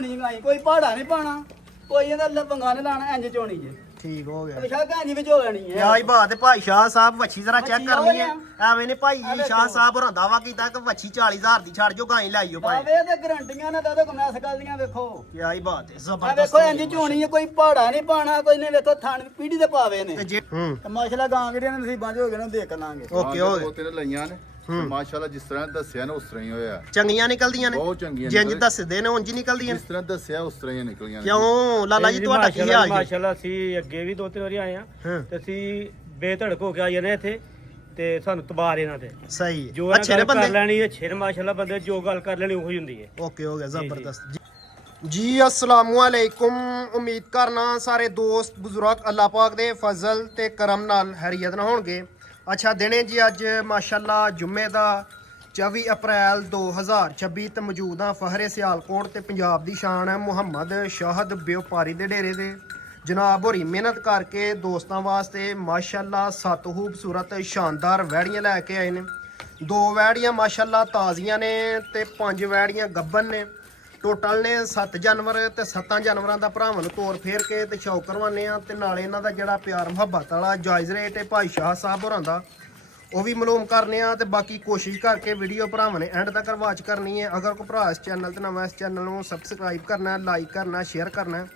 ਕੋਈ ਪਹਾੜਾ ਨਹੀਂ ਪਾਣਾ ਕੋਈ ਇਹਦਾ ਪੰਗਾ ਨਹੀਂ ਲਾਣਾ ਇੰਜ ਚੋਣੀ ਜੇ ਠੀਕ ਹੋ ਗਿਆ ਵਿਸ਼ਾ ਗਾਂਜੀ ਵਿੱਚ ਹੋ ਲੈਣੀ ਹੈ ਆਈ ਬਾਤ ਭਾਈ ਸ਼ਾਹ ਸਾਹਿਬ ਵੱਛੀ ਜ਼ਰਾ ਚੈੱਕ ਕਰਨੀ ਹੈ ਐਵੇਂ ਨੇ ਭਾਈ ਜੀ ਸ਼ਾਹ ਸਾਹਿਬ ਹੋਰਾਂ ਦਾਵਾ ਕੀਤਾ ਕਿ ਵੱਛੀ 40000 ਦੀ ਛੱਡ ਜੋ ਗਾਂ ਲਾਈਓ ਭਾਈ ਆਵੇ ਤੇ ਗਰੰਟੀਆਂ ਨੇ ਦਾਦਾ ਕੋਨਾ ਇਸ ਗੱਲ ਦੀਆਂ ਵੇਖੋ ਕੀ ਆਈ ਬਾਤ ਹੈ ਆ ਜ਼ਬਰਦਸਤ ਵੇਖੋ ਇੰਜ ਚੋਣੀ ਹੈ ਕੋਈ ਪਹਾੜਾ ਨਹੀਂ ਪਾਣਾ ਕੋਈ ਨੇ ਵੇਖੋ ਥਣ ਪੀੜੀ ਦੇ ਪਾਵੇ ਨੇ ਤੇ ਜੇ ਤੇ ਮਾਸ਼ਾਅੱਲਾ ਗਾਂ ਜਿਹੜੀਆਂ ਨੇ ਨਸੀਬਾਂ 'ਚ ਹੋ ਗਏ ਨੇ ਦੇਖ ਲਾਂਗੇ ਓਕੇ ਹੋ ਉਹ ਤੇਰੇ ਲਈਆਂ ਨੇ ਮਾਸ਼ਾਅੱਲਾ ਜਿਸ ਤਰ੍ਹਾਂ ਦੱਸਿਆ ਨਾ ਉਸ ਤਰ੍ਹਾਂ ਹੀ ਹੋਇਆ ਚੰਗੀਆਂ ਨਿਕਲਦੀਆਂ ਨੇ ਬਹੁਤ ਚੰਗੀਆਂ ਜਿੰਜ ਦੱਸਦੇ ਨੇ ਉਂਝ ਨਿਕਲਦੀਆਂ ਜਿਸ ਤਰ੍ਹਾਂ ਦੱਸਿਆ ਉਸ ਤਰ੍ਹਾਂ ਹੀ ਨਿਕਲੀਆਂ ਕਿਉਂ ਲਾਲਾ ਜੀ ਤੁਹਾਡਾ ਕੀ ਹਾਲ ਜੀ ਮਾਸ਼ਾਅੱਲਾ ਅਸੀਂ ਅੱਗੇ ਵੀ 2-3 ਵਾਰੀ ਆਏ ਆ ਤੇ ਅਸੀਂ ਬੇਧੜਕ ਹੋ ਕੇ ਆਏ ਨੇ ਇੱਥੇ ਤੇ ਸਾਨੂੰ ਤਬਾਰ ਇਹਨਾਂ ਤੇ ਸਹੀ ਜੋ ਅੱਛੇ ਨੇ ਕਰ ਬੰਦੇ ਲੈਣੀ ਹੈ ਛੇਰ ਮਾਸ਼ਾਅੱਲਾ ਬੰਦੇ ਜੋ ਗੱਲ ਕਰ ਲੈਣੀ ਉਹੀ ਹੁੰਦੀ ਹੈ ਓਕੇ ਹੋ ਗਿਆ ਜ਼ਬਰਦਸਤ ਜੀ ਅਸਲਾਮੁ ਅਲੈਕੁਮ ਉਮੀਦ ਕਰਨਾ ਸਾਰੇ ਦੋਸਤ ਬਜ਼ੁਰਗ ਅੱਲਾਹ ਪਾਕ ਦੇ ਫਜ਼ਲ ਤੇ ਕਰਮ ਨਾਲ ਖੈਰੀਅਤ ਨਾਲ ਹੋਣਗੇ ਅੱਛਾ ਦਿਨੇ ਜੀ ਅੱਜ ਮਾਸ਼ਾਅੱਲਾ ਜੁਮੇ ਦਾ 24 ਅਪ੍ਰੈਲ 2026 ਤੇ ਮੌਜੂਦ ਹਾਂ ਫਹਰੇ ਸਿਆਲਕੋਟ ਤੇ ਪੰਜਾਬ ਦੀ ਸ਼ਾਨ ਹੈ ਮੁਹੰਮਦ ਸ਼ਾਹਦ ਵਪਾਰੀ ਦੇ ਡੇਰੇ ਦੇ ਜਨਾਬ ਹੋਰੀ ਮਿਹਨਤ ਕਰਕੇ ਦੋਸਤਾਂ ਵਾਸਤੇ ਮਾਸ਼ਾਅੱਲਾ 7 ਖੂਬਸੂਰਤ ਸ਼ਾਨਦਾਰ ਵੈੜੀਆਂ ਲੈ ਕੇ ਆਏ ਨੇ 2 ਵੈੜੀਆਂ ਮਾਸ਼ਾਅੱਲਾ ਤਾਜ਼ੀਆਂ ਨੇ ਤੇ 5 ਵੈੜੀਆਂ ਗੱਬਨ ਨੇ ਟੋਟਲ ਨੇ 7 ਜਾਨਵਰ ਤੇ 7 ਜਾਨਵਰਾਂ ਦਾ ਭਰਾਵਾਂ ਨੂੰ ਤੋਰ ਫੇਰ ਕੇ ਤੇ ਸ਼ੌਕ ਕਰਵਾਉਂਦੇ ਆ ਤੇ ਨਾਲੇ ਇਹਨਾਂ ਦਾ ਜਿਹੜਾ ਪਿਆਰ ਮੁਹੱਬਤ ਵਾਲਾ ਜਾਇਜ਼ ਰੇਟ ਹੈ ਭਾਈ ਸ਼ਾਹ ਸਾਹਿਬ ਹੋਰਾਂ ਦਾ ਉਹ ਵੀ ਮਾਲੂਮ ਕਰਨੇ ਆ ਤੇ ਬਾਕੀ ਕੋਸ਼ਿਸ਼ ਕਰਕੇ ਵੀਡੀਓ ਭਰਾਵਾਂ ਨੇ ਐਂਡ ਤੱਕ ਵਾਚ ਕਰਨੀ ਹੈ ਅਗਰ ਕੋਈ ਭਰਾ ਇਸ ਚੈਨਲ ਤੇ ਨਵਾਂ ਇਸ ਚੈਨਲ ਨੂੰ ਸਬਸਕ੍ਰਾਈਬ ਕਰਨਾ ਲਾਈਕ ਕਰਨਾ ਸ਼ੇਅਰ ਕਰਨਾ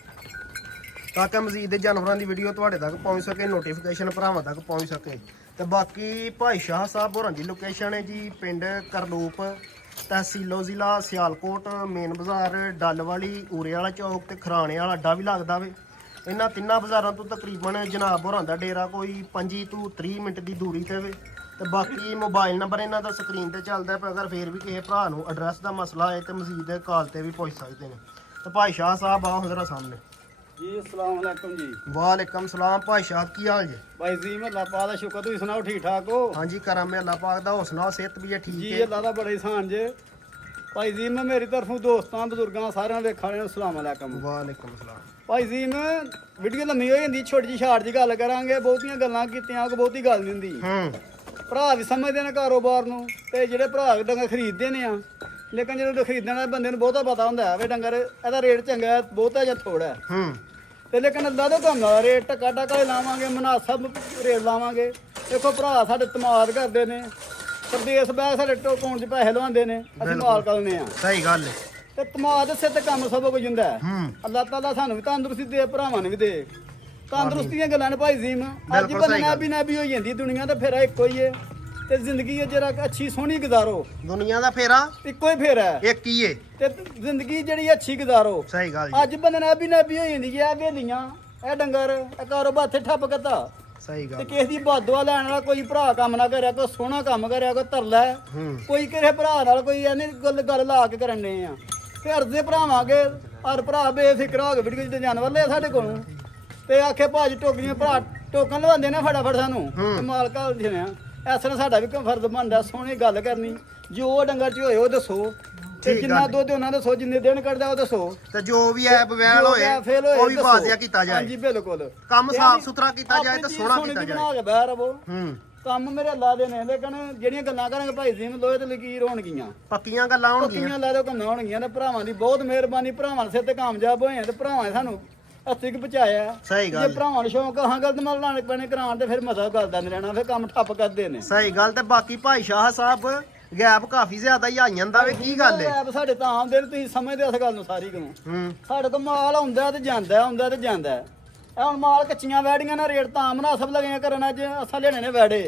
ਤਾਂ ਕਿ ਮਜ਼ੀਦ ਦੇ ਜਾਨਵਰਾਂ ਦੀ ਵੀਡੀਓ ਤੁਹਾਡੇ ਤੱਕ ਪਹੁੰਚ ਸਕੇ ਨੋਟੀਫਿਕੇਸ਼ਨ ਭਰਾਵਾਂ ਤੱਕ ਪਹੁੰਚ ਸਕੇ ਤੇ ਬਾਕੀ ਭਾਈ ਸ਼ਾਹ ਸਾਹਿਬ ਹੋਰਾਂ ਦੀ ਲੋਕੇਸ਼ਨ ਹੈ ਜੀ ਪਿੰਡ ਕਰਲੂਪ ਤਹਿਸੀਲੋ ਜ਼ਿਲ੍ਹਾ ਸਿਆਲਕੋਟ ਮੇਨ ਬਾਜ਼ਾਰ ਡੱਲ ਵਾਲੀ ਊਰੇ ਵਾਲਾ ਚੌਕ ਤੇ ਖਰਾਣੇ ਵਾਲਾ ਅੱਡਾ ਵੀ ਲੱਗਦਾ ਵੇ ਇਹਨਾਂ ਤਿੰਨਾਂ ਬਾਜ਼ਾਰਾਂ ਤੋਂ ਤਕਰੀਬਨ ਜਨਾਬ ਹੋਰਾਂ ਦਾ ਡੇਰਾ ਕੋਈ 25 ਤੋਂ 30 ਮਿੰਟ ਦੀ ਦੂਰੀ ਤੇ ਵੇ ਤੇ ਬਾਕੀ ਮੋਬਾਈਲ ਨੰਬਰ ਇਹਨਾਂ ਦਾ ਸਕਰੀਨ ਤੇ ਚੱਲਦਾ ਪਿਆ ਅਗਰ ਫੇਰ ਵੀ ਕਿਸੇ ਭਰਾ ਨੂੰ ਐਡਰੈਸ ਦਾ ਮਸਲਾ ਹੈ ਤੇ ਮਜ਼ੀਦ ਕਾਲ ਤੇ ਵੀ ਪੁੱਛ ਸਕਦੇ ਨੇ ਤੇ ਭਾਈ ਸ਼ਾਹ ਸਾਹਿਬ ਆਓ ਜ਼ਰਾ ਸਾਹਮਣੇ ਜੀ ਅਸਲਾਮ ਅਲੈਕੁਮ ਜੀ ਵਾਲੇਕਮ ਸਲਾਮ ਭਾਈ ਸ਼ਾਹ ਕੀ ਹਾਲ ਜੀ ਭਾਈ ਜੀ ਅੱਲਾਹ ਪਾਕ ਦਾ ਸ਼ੁਕਰ ਤੁਸੀਂ ਸੁਣਾਓ ਠੀਕ ਠਾਕ ਹੋ ਹਾਂਜੀ ਕਰਮ ਅੱਲਾਹ ਪਾਕ ਦਾ ਹੌਸਲਾ ਸਿਹਤ ਵੀ ਹੈ ਠੀਕ ਜੀ ਹੈ ਅੱਲਾਹ ਦਾ ਬੜਾ ਇਹਸਾਨ ਜੇ ਭਾਈ ਜੀ ਮੈਂ ਮੇਰੀ ਤਰਫੋਂ ਦੋਸਤਾਂ ਬਜ਼ੁਰਗਾਂ ਸਾਰਿਆਂ ਨੂੰ ਵੇਖਣ ਨੂੰ ਅਸਲਾਮ ਅਲੈਕਮ ਵਾਲੇਕਮ ਸਲਾਮ ਭਾਈ ਜੀ ਮੈਂ ਵੀਡੀਓ ਲੰਮੀ ਹੋ ਜਾਂਦੀ ਛੋਟੀ ਜਿਹੀ ਸ਼ਾਰਟ ਦੀ ਗੱਲ ਕਰਾਂਗੇ ਬਹੁਤੀਆਂ ਗੱਲਾਂ ਕੀਤੀਆਂ ਕੋ ਬਹੁਤੀ ਗੱਲ ਨਹੀਂ ਹੁੰਦੀ ਭਰਾ ਵੀ ਸਮਝਦੇ ਨੇ ਕਾਰੋਬਾਰ ਨੂੰ ਤੇ ਜਿਹੜੇ ਭਰਾ ਡੰਗਰ ਖਰੀਦਦੇ ਨੇ ਆ ਲੇਕਿਨ ਜਦੋਂ ਖਰੀਦਣ ਵਾਲੇ ਬੰਦੇ ਨੂੰ ਬਹੁਤਾ ਪਤਾ ਹੁੰਦਾ ਹੈ ਵੀ ਡੰਗਰ ਇਹਦਾ ਰੇਟ ਚੰਗਾ ਹੈ ਬਹੁਤਾ ਜਾਂ ਥੋੜਾ ਹੈ ਤੇ ਲੇਕਿਨ ਅੱਲਾ ਦਾ ਕੰਮ ਦਾ ਰੇਟ ਟਕਾ ਟਕਾ ਲਾਵਾਂਗੇ ਮੁਨਾਸਬ ਰੇਟ ਲਾਵਾਂਗੇ ਦੇਖੋ ਭਰਾ ਸਾਡੇ ਤਮਾਦ ਕਰਦੇ ਨੇ ਪ੍ਰਦੇਸ਼ ਬੈ ਸਾਡੇ ਅਕਾਊਂਟ 'ਚ ਪੈਸੇ ਲਵਾਉਂਦੇ ਨੇ ਅਸੀਂ ਮਾਲ ਕਰਨੇ ਆ ਸਹੀ ਗੱਲ ਹੈ ਤੇ ਤਮਾਦ ਸੇ ਤੇ ਕੰਮ ਸਭ ਕੁਝ ਹੁੰਦਾ ਹੈ ਅੱਲਾਹ ਤਾਲਾ ਸਾਨੂੰ ਵੀ ਤੰਦਰੁਸਤੀ ਦੇ ਭਰਾਵਾਂ ਨੂੰ ਵੀ ਦੇ ਤੰਦਰੁਸਤੀ ਦੀਆਂ ਗੱਲਾਂ ਨੇ ਭਾਈ ਜ਼ੀਮ ਅੱਜ ਬੰਨਾ ਵੀ ਹੋਈ ਜਾਂਦੀ ਦੁਨੀਆ ਤਾਂ ਫੇਰਾ ਇੱਕੋ ਹੀ ਹੈ ਤੇ ਜ਼ਿੰਦਗੀ ਹੈ ਜਰਾ ਅੱਛੀ ਸੋਹਣੀ ਗੁਜ਼ਾਰੋ ਦੁਨੀਆ ਦਾ ਫੇਰਾ ਇੱਕੋ ਹੀ ਫੇਰਾ ਹੈ ਇੱਕ ਹੀ ਏ ਤੇ ਜ਼ਿੰਦਗੀ ਜਿਹੜੀ ਅੱਛੀ ਗੁਜ਼ਾਰੋ ਸਹੀ ਗੱਲ ਜੀ ਅੱਜ ਬੰਨਾ ਵੀ ਹੋਈ ਜਾਂਦੀ ਹੈ ਵੇਲੀਆਂ ਇਹ ਡੰਗਰ ਇਹ ਕਾਰੋਬਾਰ ਇੱਥੇ ਠੱਪ ਕਰਤਾ ਸਹੀ ਤੇ ਗੱਲ ਕਿਸੇ ਦੀ ਬਾਦਵਾ ਲੈਣ ਵਾਲਾ ਕੋਈ ਭਰਾ ਕੰਮ ਨਾ ਕਰਿਆ ਕੋਈ ਸੋਹਣਾ ਕੰਮ ਕਰਿਆ ਕੋਈ ਤਰਲਾ ਕੋਈ ਕਿਸੇ ਭਰਾ ਨਾਲ ਕੋਈ ਐਨੀ ਗੱਲ ਲਾ ਕੇ ਕਰਨੇ ਆ ਤੇ ਅਰਜ਼ੇ ਭਰਾਵਾਂਗੇ ਔਰ ਭਰਾ ਬੇਫਿਕਰ ਹੋ ਕੇ ਵੀਡੀਓ ਜਿੱਤੇ ਜਾਨਵਰ ਲਿਆ ਸਾਡੇ ਕੋਲੋਂ ਤੇ ਆਖੇ ਭਾਜ ਟੋਕਰੀਆਂ ਭਰਾ ਟੋਕਨ ਲਵਾਉਂਦੇ ਨੇ ਫਟਾਫਟ ਸਾਨੂੰ ਤੇ ਮਾਲਕਾ ਦੇਣੇ ਆ ਇਸ ਤਰ੍ਹਾਂ ਸਾਡਾ ਵੀ ਫਰਜ਼ ਬਣਦਾ ਸੋਹਣੀ ਗੱਲ ਕਰਨੀ ਜੋ ਡੰਗਰ ਚ ਹੋਏ ਉਹ ਦੱਸੋ ਤੇ ਜਿੰਨਾ ਦੁੱਧ ਉਹਨਾਂ ਦੱਸੋ ਜਿੰਨੇ ਦਿਨ ਕੱਢਦਾ ਉਹ ਦੱਸੋ ਤੇ ਜੋ ਵੀ ਐ ਬਵੈਲ ਹੋਏ ਉਹ ਵੀ ਵਾਜ਼ਿਆ ਕੀਤਾ ਜਾਏ ਹਾਂਜੀ ਬਿਲਕੁਲ ਕੰਮ ਸਾਫ ਸੁਥਰਾ ਕੀਤਾ ਜਾਏ ਤੇ ਸੋਹਣਾ ਕੀਤਾ ਜਾਏ ਬਣਾ ਕੇ ਬਹਿ ਰਵੋ ਕੰਮ ਮੇਰੇ ਅੱਲਾ ਦੇ ਨੇ ਲੇਕਿਨ ਜਿਹੜੀਆਂ ਗੱਲਾਂ ਕਰਾਂਗੇ ਭਾਈ ਜੀ ਲੋਹੇ ਤੇ ਲਕੀਰ ਹੋਣਗੀਆਂ ਪੱਕੀਆਂ ਗੱਲਾਂ ਹੋਣਗੀਆਂ ਪੱਕੀਆਂ ਲਾ ਦੋ ਕੰਨਾਂ ਹੋਣਗੀਆਂ ਤੇ ਭਰਾਵਾਂ ਦੀ ਬਹੁਤ ਮਿਹਰਬਾਨੀ ਭਰਾਵਾਂ ਦੇ ਸਿਰ ਤੇ ਕਾਮਯਾਬ ਹੋਏ ਤੇ ਭਰਾਵਾਂ ਨੇ ਸਾਨੂੰ ਅੱਤਿਕ ਪਹੁੰਚਾਇਆ ਸਹੀ ਗੱਲ ਜੇ ਭਰਾਵਾਂ ਨੂੰ ਸ਼ੌਂਕ ਹਾਂ ਗਲਤ ਮਲ ਲਾਣੇ ਪੈਣੇ ਕਰਾਉਣ ਤੇ ਫਿਰ ਮਜ਼ਾ ਕਰਦਾ ਨਹੀਂ ਰਹਿਣਾ ਫਿਰ ਕੰਮ ਠੱਪ ਕਰਦੇ ਨੇ ਸਹੀ ਗੱਲ ਤੇ ਬਾਕੀ ਭਾਈ ਸ਼ਾਹ ਸਾਹਿਬ ਗੈਪ ਕਾਫੀ ਜ਼ਿਆਦਾ ਹੀ ਆਈਆਂ ਦਾ ਵੇ ਕੀ ਗੱਲ ਹੈ ਸਾਡੇ ਤਾਂ ਆਉਂਦੇ ਨੇ ਤੁਸੀਂ ਸਮਝਦੇ ਇਸ ਗੱਲ ਨੂੰ ਸਾਰੀ ਕਿਉਂ ਸਾਡੇ ਤੋਂ ਮਾਲ ਆਉਂਦਾ ਤੇ ਜਾਂਦਾ ਤੇ ਜਾਂਦਾ ਇਹ ਹੁਣ ਮਾਲ ਕੱਚੀਆਂ ਵੈੜੀਆਂ ਨਾਲ ਰੇਟ ਤਾਂ ਮੁਨਾਸਬ ਲੱਗੀਆਂ ਕਰਨ ਅੱਜ ਅਸਾਂ ਲੈਣੇ ਨੇ ਵੈੜੇ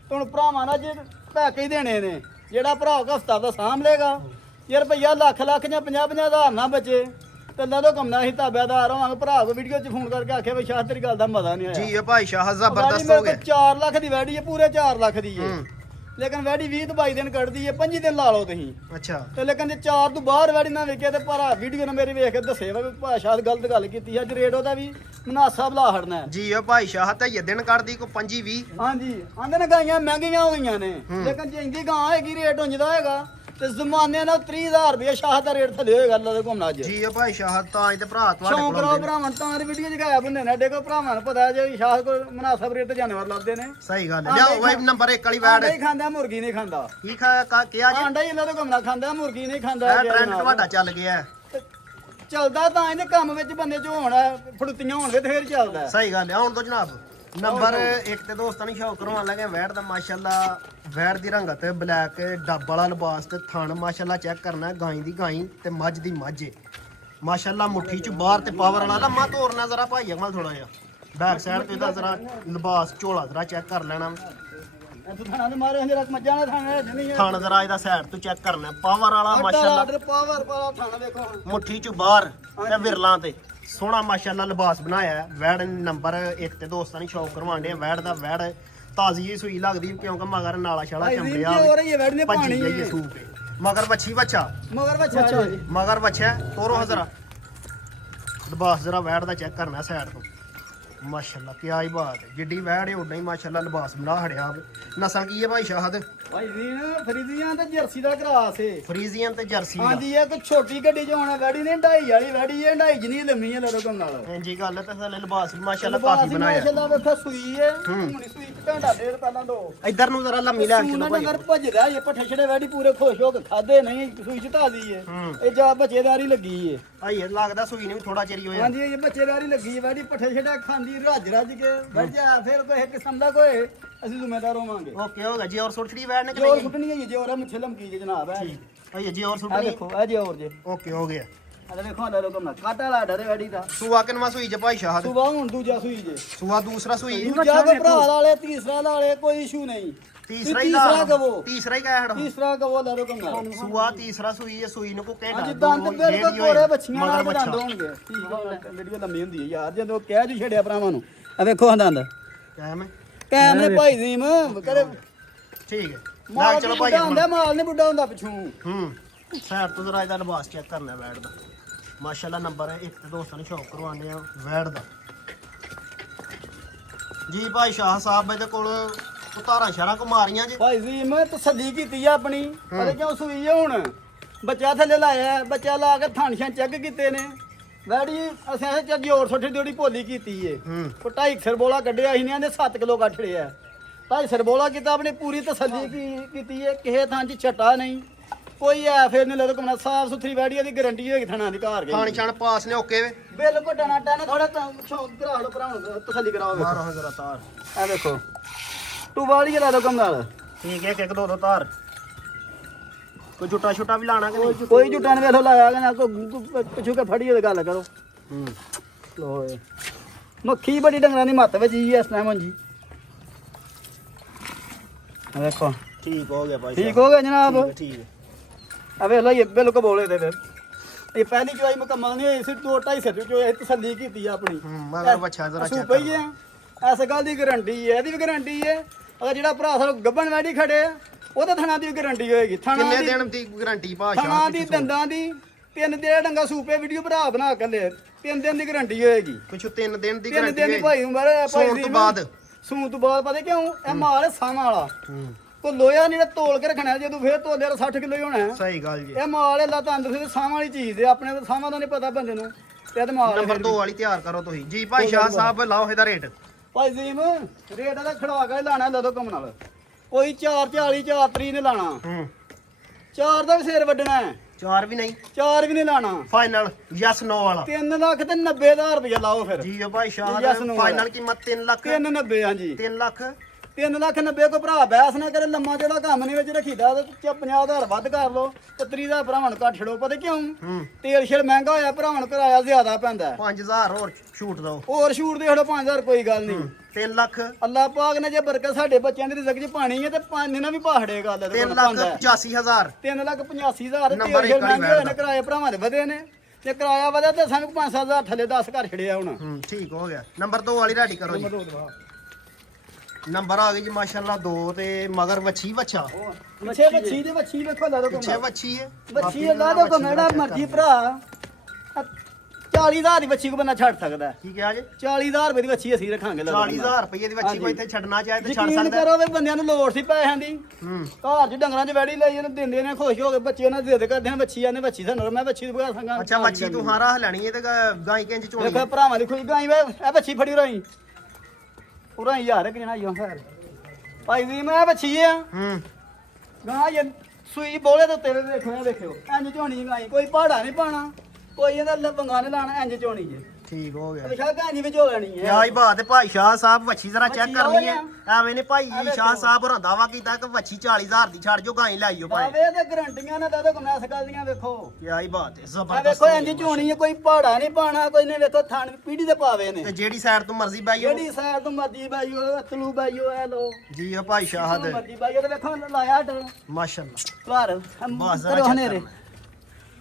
ਤੇ ਹੁਣ ਭਰਾਵਾਂ ਨਾਲ ਜੇ ਪੈਕੇ ਹੀ ਦੇਣੇ ਨੇ ਜਿਹੜਾ ਭਰਾ ਹਫਤਾ ਦਾ ਸਾਂਭ ਲੇਗਾ ਜੇ ਰੁਪਈਆ ਲੱਖ ਜਾਂ 50 ਹਜ਼ਾਰ ਨਾ ਬਚੇ ਤੇ ਅੱਲਾ ਤੋਂ ਕੰਮਣਾ ਅਸੀਂ ਤਾਬਿਆਦਾਰ ਹੋਵਾਂਗੇ ਭਰਾ ਕੋ ਵੀਡੀਓ 'ਚ ਫੋਨ ਕਰਕੇ ਆਖੇ ਵੀ ਸ਼ਾਹ ਤੇਰੀ ਗੱਲ ਦਾ ਮਜ਼ਾ ਨਹੀਂ ਆਇਆ ਜੀ ਇਹ ਭਾਈ ਸ਼ਾਹ ਜ਼ਬਰਦਸਤ ਹੋ ਗਿਆ 4 ਲੱਖ ਦੀ ਵੈੜੀ ਹੈ ਪੂਰੇ 4 ਲੱਖ ਦੀ ਹੈ ਲੇਕਿਨ ਵੈੜੀ 20 22 ਦਿਨ ਕੱਢਦੀ ਹੈ 25 ਦਿਨ ਲਾ ਲਓ ਤੁਸੀਂ ਅੱਛਾ ਤੇ ਲੇਕਿਨ ਜੇ 4 ਤੋਂ ਬਾਹਰ ਵੈੜੀ ਨਾ ਵਿਕੇ ਤੇ ਭਰਾ ਵੀਡੀਓ ਨੇ ਮੇਰੀ ਵੇਖ ਕੇ ਦੱਸੇ ਵਾ ਵੀ ਭਾਸ਼ਾ ਗਲਤ ਗੱਲ ਕੀਤੀ ਹੈ ਅੱਜ ਰੇਟ ਉਹਦਾ ਵੀ ਮੁਨਾਸਬ ਲਾ ਹੜਨਾ ਜੀ ਇਹ ਭਾਈ ਸ਼ਾਹ ਤਾਂ ਇਹ ਦਿਨ ਕੱਢਦੀ ਕੋ 25 20 ਹਾਂਜੀ ਆਂਦੇ ਨੇ ਗਾਈਆਂ ਮਹਿੰਗੀਆਂ ਹੋ ਗਈਆਂ ਨੇ ਲੇਕਿਨ ਜੇ ਇੰਦੀ ਗਾਂ ਹੋਏਗੀ ਰੇਟ ਉਂਝਦਾ ਹੋਏਗਾ ਤੇ ਜ਼ਮਾਨੇ ਨਾਲ 30000 ਰੁਪਏ ਸ਼ਾਹ ਦਾ ਰੇਟ ਥੱਲੇ ਹੋਏਗਾ ਅੱਲਾ ਦੇ ਘੁੰਮਣਾ ਅੱਜ ਜੀ ਇਹ ਭਾਈ ਸ਼ਾਹ ਤਾਂ ਤੇ ਭਰਾ ਤੁਹਾਡੇ ਸ਼ੌਂਕ ਕੋਲ ਕਰੋ ਭਰਾਵਾਂ ਤਾਂ ਦੀ ਵੀਡੀਓ ਜਗਾਇਆ ਬੰਦੇ ਨੇ ਦੇਖੋ ਭਰਾਵਾਂ ਨੂੰ ਪਤਾ ਜੇ ਸ਼ਾਹ ਕੋਲ ਮੁਨਾਸਬ ਰੇਟ ਤੇ ਜਾਨਵਰ ਲੱਭਦੇ ਨੇ ਸਹੀ ਗੱਲ ਹੈ ਲਿਆਓ ਵਾਈ ਨੰਬਰ 1 ਵਾਲੀ ਵੈੜ ਆਂਡਾ ਹੀ ਖਾਂਦਾ ਮੁਰਗੀ ਨਹੀਂ ਖਾਂਦਾ ਕੀ ਕਿਹਾ ਜੀ ਆਂਡਾ ਹੀ ਇਹਨਾਂ ਦੇ ਘੁੰਮਣਾ ਖਾਂਦਾ ਮੁਰਗੀ ਨਹੀਂ ਖਾਂਦਾ ਇਹ ਟ੍ਰੈਂਡ ਤੁਹਾਡਾ ਚੱਲ ਗਿਆ ਚੱਲਦਾ ਤਾਂ ਇਹਦੇ ਕੰਮ ਵਿੱਚ ਬੰਦੇ ਚ ਹੋਣਾ ਫੜੁੱਤੀਆਂ ਹੋਣਗੇ ਤੇ ਫਿਰ ਚੱਲਦਾ। ਸਹੀ ਗੱਲ ਹੈ। ਹੁਣ ਤੋਂ ਜਨਾਬ ਨੰਬਰ 1 ਤੇ ਦੋਸਤਾਂ ਨੂੰ ਸ਼ੌਕ ਕਰਵਾਉਣ ਲੱਗੇ ਵੈੜ ਦਾ ਮਾਸ਼ਾਅੱਲਾ ਵੈੜ ਦੀ ਰੰਗਤ ਬਲੈਕ ਡੱਬ ਵਾਲਾ ਲਿਬਾਸ ਤੇ ਥਣ ਮਾਸ਼ਾਅੱਲਾ ਚੈੱਕ ਕਰਨਾ ਗਾਈ ਦੀ ਗਾਈ ਤੇ ਮੱਝ ਦੀ ਮੱਝ ਏ ਮਾਸ਼ਾਅੱਲਾ ਮੁੱਠੀ ਚ ਬਾਹਰ ਤੇ ਪਾਵਰ ਵਾਲਾ ਲੰਮਾ ਤੋਰਨਾ ਜ਼ਰਾ ਭਾਈ ਅਕਮਲ ਥੋੜਾ ਜਿਹਾ ਬੈਕ ਸਾਈਡ ਤੇ ਇਹਦਾ ਜ਼ਰਾ ਲਿਬਾਸ ਝੋਲਾ ਜ਼ਰਾ ਚੈੱਕ ਕਰ ਲੈਣਾ ਤੂੰ ਥਾਣਾ ਦੇ ਮਾਰੇ ਹੰਦੇ ਰਕ ਮੱਝਾਂ ਦਾ ਥਾਣਾ ਨਹੀਂ ਹੈ ਥਣ ਜ਼ਰਾ ਇਹਦਾ ਸਾਈਡ ਤੋਂ ਚੈੱਕ ਕਰਨਾ ਪਾਵਰ ਵਾਲਾ ਮਾਸ਼ਾਅੱਲਾ ਆਰਡਰ ਪਾਵਰ ਵਾਲਾ ਥਾਣਾ ਦੇਖੋ ਹੁਣ। ਮੁੱਠੀ ਚ ਬਾਹਰ ਤੇ ਵਿਰਲਾਂ ਤੇ ਸੋਹਣਾ ਮਾਸ਼ਾਅੱਲਾ ਲਿਬਾਸ ਬਣਾਇਆ ਹੈ। ਵੈੜ ਨੰਬਰ 1 ਤੇ ਦੋਸਤਾਂ ਨੇ ਸ਼ੌਕ ਕਰਵਾਉਂਦੇ ਆ ਵੈੜ ਤਾਜ਼ੀ ਜਿਹੀ ਸੂਈ ਲੱਗਦੀ ਕਿਉਂਕਿ ਮਗਰ ਨਾਲਾ ਛਾਲਾ ਭਾਈ ਚੰਬਿਆ ਜੀ ਹੋ ਰਹੀ ਹੈ ਵੈੜ ਨੇ ਭੱਜੀ ਪਾਣੀ ਜਾਈਏ ਸੂਪ ਕੇ। ਮਗਰ ਵੱਛੀ ਵੱਛਾ ਮਗਰ ਬੱਚਾ ਜੀ ਮਗਰ ਵੱਛਾ ਤੋਰੋ ਜ਼ਰਾ ਲਿਬਾਸ ਜ਼ਰਾ ਵੈੜ ਦਾ ਚੈੱਕ ਕਰਨਾ ਸਾਈਡ ਤੋਂ ਮਾਸ਼ਾਅੱਲਾ ਕੀ ਹੀ ਬਾਤ ਹੈ ਜਿੱਡੀ ਵੈੜ ਹੈ ਉਦਾਂ ਹੀ ਮਾਸ਼ਾਅੱਲਾ ਲਿਬਾਸ ਬਣਾ ਹੜਿਆ ਨਸਲ ਕੀ ਹੈ ਭਾਈ ਸ਼ਾਹਦ ਭਾਈ ਜੀ ਫਰੀਦੀਆਂ ਤੇ ਜਰਸੀ ਦਾ ਕਰਾਸ ਏ ਫਰੀਜ਼ੀਅਨ ਤੇ ਜਰਸੀ ਦਾ ਹਾਂਜੀ ਇਹ ਕੋਈ ਛੋਟੀ ਗੱਡੀ ਚ ਹੋਣਾ ਵੈੜੀ ਨੇ 2.5 ਵਾਲੀ ਵੈੜੀ ਏ 2.5 ਜਨੀ ਲੰਮੀ ਹੈ ਲੜੋ ਕੰਮ ਨਾਲ ਹਾਂਜੀ ਗੱਲ ਹੈ ਤੇ ਥੱਲੇ ਲਿਬਾਸ ਵੀ ਮਾਸ਼ਾਅੱਲਾ ਕਾਫੀ ਬਣਾਇਆ ਮਾਸ਼ਾਅੱਲਾ ਵੇਖੋ ਸੂਈ ਏ ਹੁਣੀ ਸੂਈ ਇੱਕ ਘੰਟਾ ਡੇਢ ਪਹਿਲਾਂ ਦੋ ਇੱਧਰ ਨੂੰ ਜ਼ਰਾ ਲੰਮੀ ਲੈ ਕੇ ਸੂਨਾ ਚਲੋ ਭਾਈ ਡੰਗਰ ਭੱਜਦਾ ਏ ਪੱਠੇ ਛੜੇ ਵੈੜੀ ਪੂਰੇ ਖੁਸ਼ ਹੋ ਕੇ ਖਾਦੇ ਨਹੀਂ ਸੂਈ ਚ ਧਾਦੀ ਏ ਇਹ ਜਾ ਬੱਚੇਦਾਰੀ ਲੱਗੀ ਏ ਆਈ ਲੱਗਦਾ ਸੂਈ ਨੇ ਵੀ ਥੋੜਾ ਚਿਰ ਹੀ ਹੋਇਆ ਹਾਂਜੀ ਇਹ ਬੱਚੇਦਾਰੀ ਲੱਗੀ ਏ ਵੈੜੀ ਪੱਠੇ ਛੜਾ ਖਾਂਦੀ ਰੱਜ ਕੇ ਵੱਜਾ ਫਿਰ ਕੋਈ ਕਿਸਮ ਦਾ ਕੋਈ ਅਸੀਂ ਜ਼ਿੰਮੇਦਾਰ ਹੋਵਾਂਗੇ ਓਕੇ ਹੋ ਗਿਆ ਜੀ ਔਰ ਸੁੱਟੜੀ ਵੈੜ ਨੇ ਕਿ ਜੋਰ ਨਹੀਂ ਸੁੱਟਣੀ ਹੈ ਜੀ ਔਰ ਮੁੱਛੇ ਲਮਕੀ ਜੀ ਜਨਾਬ ਹੈ ਆਈ ਜੀ ਔਰ ਆ ਸੁੱਟਣੀ ਦੇਖੋ ਆ ਜੀ ਔਰ ਜੇ ਓਕੇ ਹੋ ਗਿਆ ਆ ਦੇਖੋ ਨਾ ਲੋਕਮ ਨਾ ਕਾਟਾ ਲਾ ਡਰੇ ਵੈੜੀ ਦਾ ਸੂਆ ਕਿਨਵਾ ਸੂਈ ਚ ਭਾਈ ਸ਼ਾਹਦ ਸੁਬਾ ਹੁਣ ਦੂਜਾ ਸੂਈ ਜੇ ਸੂਆ ਦੂਸਰਾ ਸੂਈ ਦੂਜਾ ਕੋ ਭਰਾ ਵਾਲੇ ਤੀਸਰਾ ਵਾਲੇ ਕੋਈ ਇਸ਼ੂ ਨਹੀਂ ਤੀਸਰਾ ਹੀ ਤੀਸਰਾ ਲਾ ਕਵੋ ਤੀਸਰਾ ਹੀ ਕਹਿ ਹੜ ਤੀਸਰਾ ਕਵੋ ਲੈ ਲੋਕਮ ਨਾ ਸੂਆ ਤੀਸਰਾ ਸੂਈ ਹੈ ਸੂਈ ਨੂੰ ਕੋ ਘੰਟਾ ਹਾਂਜੀ ਦੰਦ ਬਿਲਕੁਲ ਕੋਰੇ ਬੱਚੀਆਂ ਨਾਲ ਮਗਰ ਦੰਦ ਹੋਣਗੇ ਠੀਕ ਹੈ ਵੀਡੀਓ ਲੰਮੀ ਹੁੰਦੀ ਹੈ ਯਾਰ ਜਦੋਂ ਕਹਿ ਜੂ ਛੜਿਆ ਭਰਾਵਾਂ ਨੂੰ ਆ ਵੇਖੋ ਦੰਦ ਕਾਇਮ ਹੈ ਕੈਮਰੇ ਭਾਈ ਜ਼ੀਮ ਕਰੇ ਠੀਕ ਹੈ ਮਾਲ ਲੈ ਚਲੋ ਚਲੋ ਭਾਈ ਹੁੰਦਾ ਮਾਲ ਨਹੀਂ ਬੁੱਢਾ ਹੁੰਦਾ ਪਿਛੂ ਸਾਈਡ ਤੋਂ ਜ਼ਰਾ ਇਹਦਾ ਲਿਬਾਸ ਚੈੱਕ ਕਰਨਾ ਵੈੜ ਦਾ ਮਾਸ਼ਾਅੱਲਾ ਨੰਬਰ 1 ਤੇ ਦੋਸਤਾਂ ਨੂੰ ਸ਼ੌਕ ਕਰਵਾਉਂਦੇ ਆ ਵੈੜ ਦਾ ਜੀ ਭਾਈ ਸ਼ਾਹ ਸਾਹਿਬ ਇਹਦੇ ਕੋਲ ਉਤਾਰਾਂ ਸ਼ਰਾਂ ਕੋ ਮਾਰੀਆਂ ਜੀ ਭਾਈ ਜ਼ੀਮ ਤਸੱਲੀ ਕੀਤੀ ਆ ਆਪਣੀ ਪਰ ਕਿਉਂ ਸੂਈ ਆ ਹੁਣ ਬੱਚਾ ਥੱਲੇ ਲਾਇਆ ਬੱਚਾ ਲਾ ਕੇ ਥਾਣਸ਼ਾਂ ਚੈੱਕ ਕੀਤੇ ਨੇ ਵੈੜੀ ਅਸੀਂ ਚੱਜ ਜੋਰ ਛੋਟੀ ਥੋੜੀ ਭੋਲੀ ਕੀਤੀ ਏ ਕੋ 2.5 ਸਰਬੋਲਾ ਕੱਢਿਆ ਸੀ ਨੇ ਆਂਦੇ 7 ਕਿਲੋ ਕੱਢ ਲਿਆ 2.5 ਸਰਬੋਲਾ ਕੀਤਾ ਆਪਣੀ ਪੂਰੀ ਤਸੱਲੀ ਕੀਤੀ ਏ ਕਿਸੇ ਥਾਂ 'ਚ ਛੱਟਾ ਨਹੀਂ ਕੋਈ ਐ ਫਿਰ ਨਹੀਂ ਲੱਗਦਾ ਕੋਣਾ ਸਾਫ ਸੁਥਰੀ ਵੈੜੀ ਦੀ ਗਾਰੰਟੀ ਹੋਏਗੀ ਥਣਾ ਦੀ ਘਰ ਗਈ ਖਾਣ ਛਾਣ ਪਾਸ ਨੇ ਓਕੇ ਵੇ ਬਿਲਕੁਲ ਟਣਾ ਟਣਾ ਥੋੜਾ ਸ਼ੌਂਕ ਕਰਾ ਲਓ ਭਰਾ ਨੂੰ ਤਸੱਲੀ ਕਰਾਓ ਵੇਖੋ ਮਾਰੋ ਜ਼ਰਾ ਤਾਰ ਆ ਵੇਖੋ ਤੂੰ ਵਾਲੀ ਜਲਾ ਦੋ ਕੰਮ ਨਾਲ ਠੀਕ ਹੈ ਇੱਕ ਦੋ ਤਾਰ ਕੋਈ ਜੁੱਟਾ ਛੁੱਟਾ ਵੀ ਲਾਣਾ ਕਿ ਨਹੀਂ ਕੋਈ ਝੁੱਟਾਂ ਨੇ ਵੇਖੋ ਲਾਇਆ ਕਿ ਨਾ ਕੋਈ ਪਿੱਛੂ ਕੇ ਫੜੀ ਤੇ ਗੱਲ ਕਰੋ ਲੋਏ ਮੱਖੀ ਬੜੀ ਡੰਗਰਾਂ ਦੀ ਮੱਤ ਵਿੱਚ ਜੀ ਇਸ ਟਾਈਮ ਜੀ ਆ ਵੇਖੋ ਠੀਕ ਹੋ ਗਿਆ ਭਾਈ ਠੀਕ ਹੋ ਗਿਆ ਜਨਾਬ ਠੀਕ ਹੈ ਆ ਵੇਖ ਲਓ ਇਹ ਬਿਲਕੁਲ ਬੋਲੇ ਤੇ ਫਿਰ ਇਹ ਪਹਿਲੀ ਚੋਈ ਮੁਕੰਮਲ ਨਹੀਂ ਹੋਈ ਸੀ 2.5 ਸਿਰ ਚੋ ਇਹ ਤਸੱਲੀ ਕੀਤੀ ਆ ਆਪਣੀ ਮਗਰ ਬੱਚਾ ਜ਼ਰਾ ਸੂ ਚੈੱਕ ਪਈ ਹੈ ਐਸ ਗੱਲ ਦੀ ਗਾਰੰਟੀ ਹੈ ਇਹਦੀ ਵੀ ਗਾਰੰਟੀ ਹੈ ਅਗਰ ਜਿਹੜਾ ਭਰਾ ਸਾਨੂੰ ਗੱਬਣ ਵੈੜੀ ਖੜੇ ਆ ਉਹਦੇ ਥਣਾ ਦੀ ਵੀ ਗਾਰੰਟੀ ਹੋਏਗੀ ਥਣਾ ਕਿੰਨੇ ਦੀ ਦਿਨ ਦੀ ਗਾਰੰਟੀ ਭਾਸ਼ਾ ਥਣਾ ਦੀ ਦੰਦਾਂ ਦੀ 3 ਦਿਨ ਡੰਗਾ ਸੂਪੇ ਵੀਡੀਓ ਭਰਾ ਬਣਾ ਕੇ ਲੈ 3 ਦਿਨ ਦੀ ਗਾਰੰਟੀ ਹੋਏਗੀ ਪਿਛੋ 3 ਦਿਨ ਦੀ 3 ਦਿਨ ਦੀ ਗਾਰੰਟੀ ਭਾਈ ਉਮਰ ਸੌਣ ਤੋਂ ਬਾਅਦ ਸੂਣ ਤੋਂ ਬਾਅਦ ਪਤਾ ਕਿਉਂ ਇਹ ਮਾਲ ਸਾਵਾਂ ਵਾਲਾ ਕੋ ਲੋਹਾ ਨਹੀਂ ਤੋਲ ਕੇ ਰੱਖਣਾ ਜਦੋਂ ਫੇਰ ਤੋਲਿਆ 60 ਕਿਲੋ ਹੀ ਹੋਣਾ ਹੈ। ਸਹੀ ਗੱਲ ਜੀ ਇਹ ਮਾਲ ਅੱਲਾ ਤੰਦਰੁਸਤੀ ਸਾਵਾਂ ਵਾਲੀ ਚੀਜ਼ ਹੈ ਆਪਣੇ ਤਾਂ ਸਾਵਾਂ ਦਾ ਨਹੀਂ ਪਤਾ ਬੰਦੇ ਨੂੰ ਤੇ ਇਹ ਮਾਲ ਨੰਬਰ 2 ਵਾਲੀ ਤਿਆਰ ਕਰੋ ਤੁਸੀਂ ਜੀ ਭਾਈ ਸ਼ਾਹ ਸਾਹਿਬ ਲਾਓ ਇਹਦਾ ਰੇਟ ਭਾਈ ਜ਼ੀਮ ਰੇਟ ਦਾ ਖੜਾ ਕੇ ਲਾਣਾ ਲਦੋ ਕੰਮ ਨਾਲ ਕੋਈ 440 430 ਨੇ ਲਾਣਾ 4 ਦਾ ਵੀ ਸਿਰ ਵੱਢਣਾ ਹੈ 4 ਵੀ ਨਹੀਂ 4 ਵੀ ਨਹੀਂ ਲਾਣਾ ਫਾਈਨਲ ਯਸ ਨੋ ਵਾਲਾ 3 ਲੱਖ ਤੇ 90000 ਰੁਪਇਆ ਲਾਓ ਫਿਰ ਜੀ ਭਾਈ ਸ਼ਾਹ Yes, no ਫਾਈਨਲ ਕੀਮਤ 3 ਲੱਖ 390 ਹਾਂਜੀ 3 ਲੱਖ 3,90,000 ਕੋ ਭਰਾ ਬੈਸ ਨਾ ਕਰੇ ਲੰਮਾ ਜਿਹੜਾ ਕੰਮ ਨਹੀਂ ਵਿੱਚ ਰੱਖੀਦਾ ਤੇ 50,000 ਵੱਧ ਕਰ ਲੋ ਤੇ 30,000 ਭਰਾਵਾਂ ਨੂੰ ਘੱਟ ਛੜੋ ਪਤਾ ਕਿਉਂ ਤੇਲ ਛੇਲ ਮਹਿੰਗਾ ਹੋਇਆ ਭਰਾਵਾਂ ਨੂੰ ਕਿਰਾਇਆ ਜ਼ਿਆਦਾ ਪੈਂਦਾ 5000 ਹੋਰ ਛੂਟ ਦਿਓ ਹੋਰ ਛੂਟ ਦੇ ਹੜੋ 5,000 ਕੋਈ ਗੱਲ ਨਹੀਂ 3 ਲੱਖ ਅੱਲਾਹ ਪਾਕ ਨੇ ਜੇ ਬਰਕਤ ਸਾਡੇ ਬੱਚਿਆਂ ਦੀ ਰਿਜ਼ਕ 'ਚ ਪਾਣੀ ਹੈ ਤੇ ਪਾਣੀ ਨਾਲ ਵੀ ਪਹਾੜੇ ਗੱਲ 3 ਲੱਖ 85000 3,85,000 ਨੰਬਰ ਤੇਲ ਇੱਕ ਛੇਲ ਵਾਲੀ ਮਹਿੰਗੇ ਹੋਏ ਨੇ ਕਿਰਾਏ ਭਰਾਵਾਂ ਦੇ ਵਧੇ ਨੇ ਤੇ ਕਿਰਾਇਆ ਵਧਿਆ ਤੇ ਸਾਨੂੰ 5-7,000 ਥੱਲੇ 10 ਘਰ ਛੜਿਆ ਹੁਣ ਠੀਕ ਹੋ ਗਿਆ ਨੰਬਰ 2 ਵਾਲੀ ਰੈਡੀ ਕਰੋ ਜੀ ਨੰਬਰ ਆ ਗਈ ਜੀ ਮਾਸ਼ਾਅੱਲਾ 2 ਤੇ ਮਗਰ ਵੱਛੀ ਵੱਛਾ ਮੱਛੇ ਵੱਛੀ ਦੀ ਵੱਛੀ ਵੇਖੋ ਲਾ ਦੋ ਪਿੱਛੇ ਵੱਛੀ ਹੈ ਵੱਛੀ ਲਾ ਦੋ ਕੋ ਮੇਰਾ ਮਰਜੀ ਭਰਾ 40,000 ਦੀ ਵੱਛੀ ਕੋ ਬੰਦਾ ਛੱਡ ਸਕਦਾ ਹੈ। ਕੀ ਕਿਹਾ ਜੀ 40,000 ਰੁਪਏ ਦੀ ਵੱਛੀ ਅਸੀਂ ਰੱਖਾਂਗੇ 40000 ਰੁਪਏ ਦੀ ਵੱਛੀ ਕੋਈ ਇੱਥੇ ਛੱਡਣਾ ਚਾਹੇ ਤੇ ਛੱਡ ਯਕੀਨ ਸਕਦਾ ਕਰੋ ਵੀ ਬੰਦਿਆਂ ਨੂੰ ਲੋੜ ਸੀ ਪੈਸਿਆਂ ਦੀ ਘਰ 'ਚ ਡੰਗਰਾਂ 'ਚ ਵੈੜੀ ਲਈ ਉਹਨੂੰ ਦਿੰਦੇ ਨੇ ਖੁਸ਼ ਹੋ ਕੇ ਬੱਚੇ ਉਹਨਾਂ ਦੇ ਕਰਦੇ ਨੇ ਵੱਛੀ ਆਨੇ ਵੱਛੀ ਸਾਨੂੰ ਮੈਂ ਵੱਛੀ ਬਗਾ ਸੰਗਾ ਅੱਛਾ ਵੱਛੀ ਤੂੰ ਹਾਰਾ ਲੈਣੀ ਹੈ ਤੇ ਗਾਈ ਕਿੰਜ ਚੋਣੀ ਦੇਖੋ ਭਰਾਵਾਂ ਦੀ ਖੁਸ਼ ਗਾਈ ਵੇ ਇਹ ਵੱਛੀ ਫੜੀ ਰਹੀ ਪੂਰਾ ਯਾਰ ਇੱਕ ਜਣਾ ਯੋ ਫਿਰ ਭਾਈ ਜੀ ਮੈਂ ਵੱਛੀ ਆ ਗਾਂ ਇਹ ਸੂਈ ਬੋਲੇ ਤੋਂ ਤੇਰੇ ਦੇਖੋ ਇਹ ਦੇਖਿਓ ਇੰਜ ਝੋਣੀ ਗਾਈ ਕੋਈ ਪਹਾੜਾ ਨਹੀਂ ਪਾਣਾ ਕੋਈ ਇਹਦਾ ਲੰਗਾ ਨੇ ਲਾਣਾ ਇੰਜ ਚੋਣੀ ਜੇ ਠੀਕ ਹੋ ਗਿਆ ਵਿਸ਼ਾ ਕਾਂਜੀ ਵਿੱਚ ਹੋ ਲੈਣੀ ਹੈ ਕਿਆ ਹੀ ਬਾਤ ਹੈ ਭਾਈ ਸ਼ਾਹ ਸਾਹਿਬ ਵੱਛੀ ਜ਼ਰਾ ਚੈੱਕ ਵੱਛੀ ਕਰਨੀ ਹੈ ਆਓ ਐਵੇਂ ਨੇ ਭਾਈ ਜੀ ਸ਼ਾਹ ਸਾਹਿਬ ਹੋਰਾਂ ਦਾਵਾ ਕੀਤਾ ਕਿ ਵੱਛੀ 40000 ਦੀ ਛੱਡ ਜੋ ਗਾਂ ਲਾਈਓ ਭਾਈ ਬਾਵੇ ਤੇ ਗਰੰਟੀਆਂ ਨੇ ਤਾਂ ਕਮਨਾ ਸਕਦੀਆਂ ਵੇਖੋ ਕਿਆ ਹੀ ਬਾਤ ਹੈ ਆ ਜ਼ਬਰਦਸਤ ਵੇਖੋ ਇੰਜ ਝੋਣੀ ਹੈ ਕੋਈ ਪਹਾੜਾ ਨਹੀਂ ਪਾਣਾ ਕੋਈ ਨੇ ਵੇਖੋ ਥਣ ਪੀੜੀ ਦੇ ਪਾਵੇ ਨੇ ਤੇ ਜਿਹੜੀ ਸਾਈਡ ਤੋਂ ਮਰਜ਼ੀ ਬਾਈ ਹੋ ਜਿਹੜੀ ਸਾਈਡ ਤੋਂ ਮਰਜੀ ਬਾਈਓ ਅਤਲੂ ਬਾਈਓ ਐ ਲੋ ਜੀ ਆ ਭਾਈ ਸ਼ਾਹ ਦੇ ਮਰਜੀ ਬਾਈਓ ਤੇ ਵੇਖੋ ਲਾਇਆ ਡ ਮਾਸ਼ਾਅੱਲਾ ਘਰ ਬਸ ਜ਼ਰਾ ਕਰੋ ਚੈੱਕ ਹਨੇਰੇ ਕਰਨਾ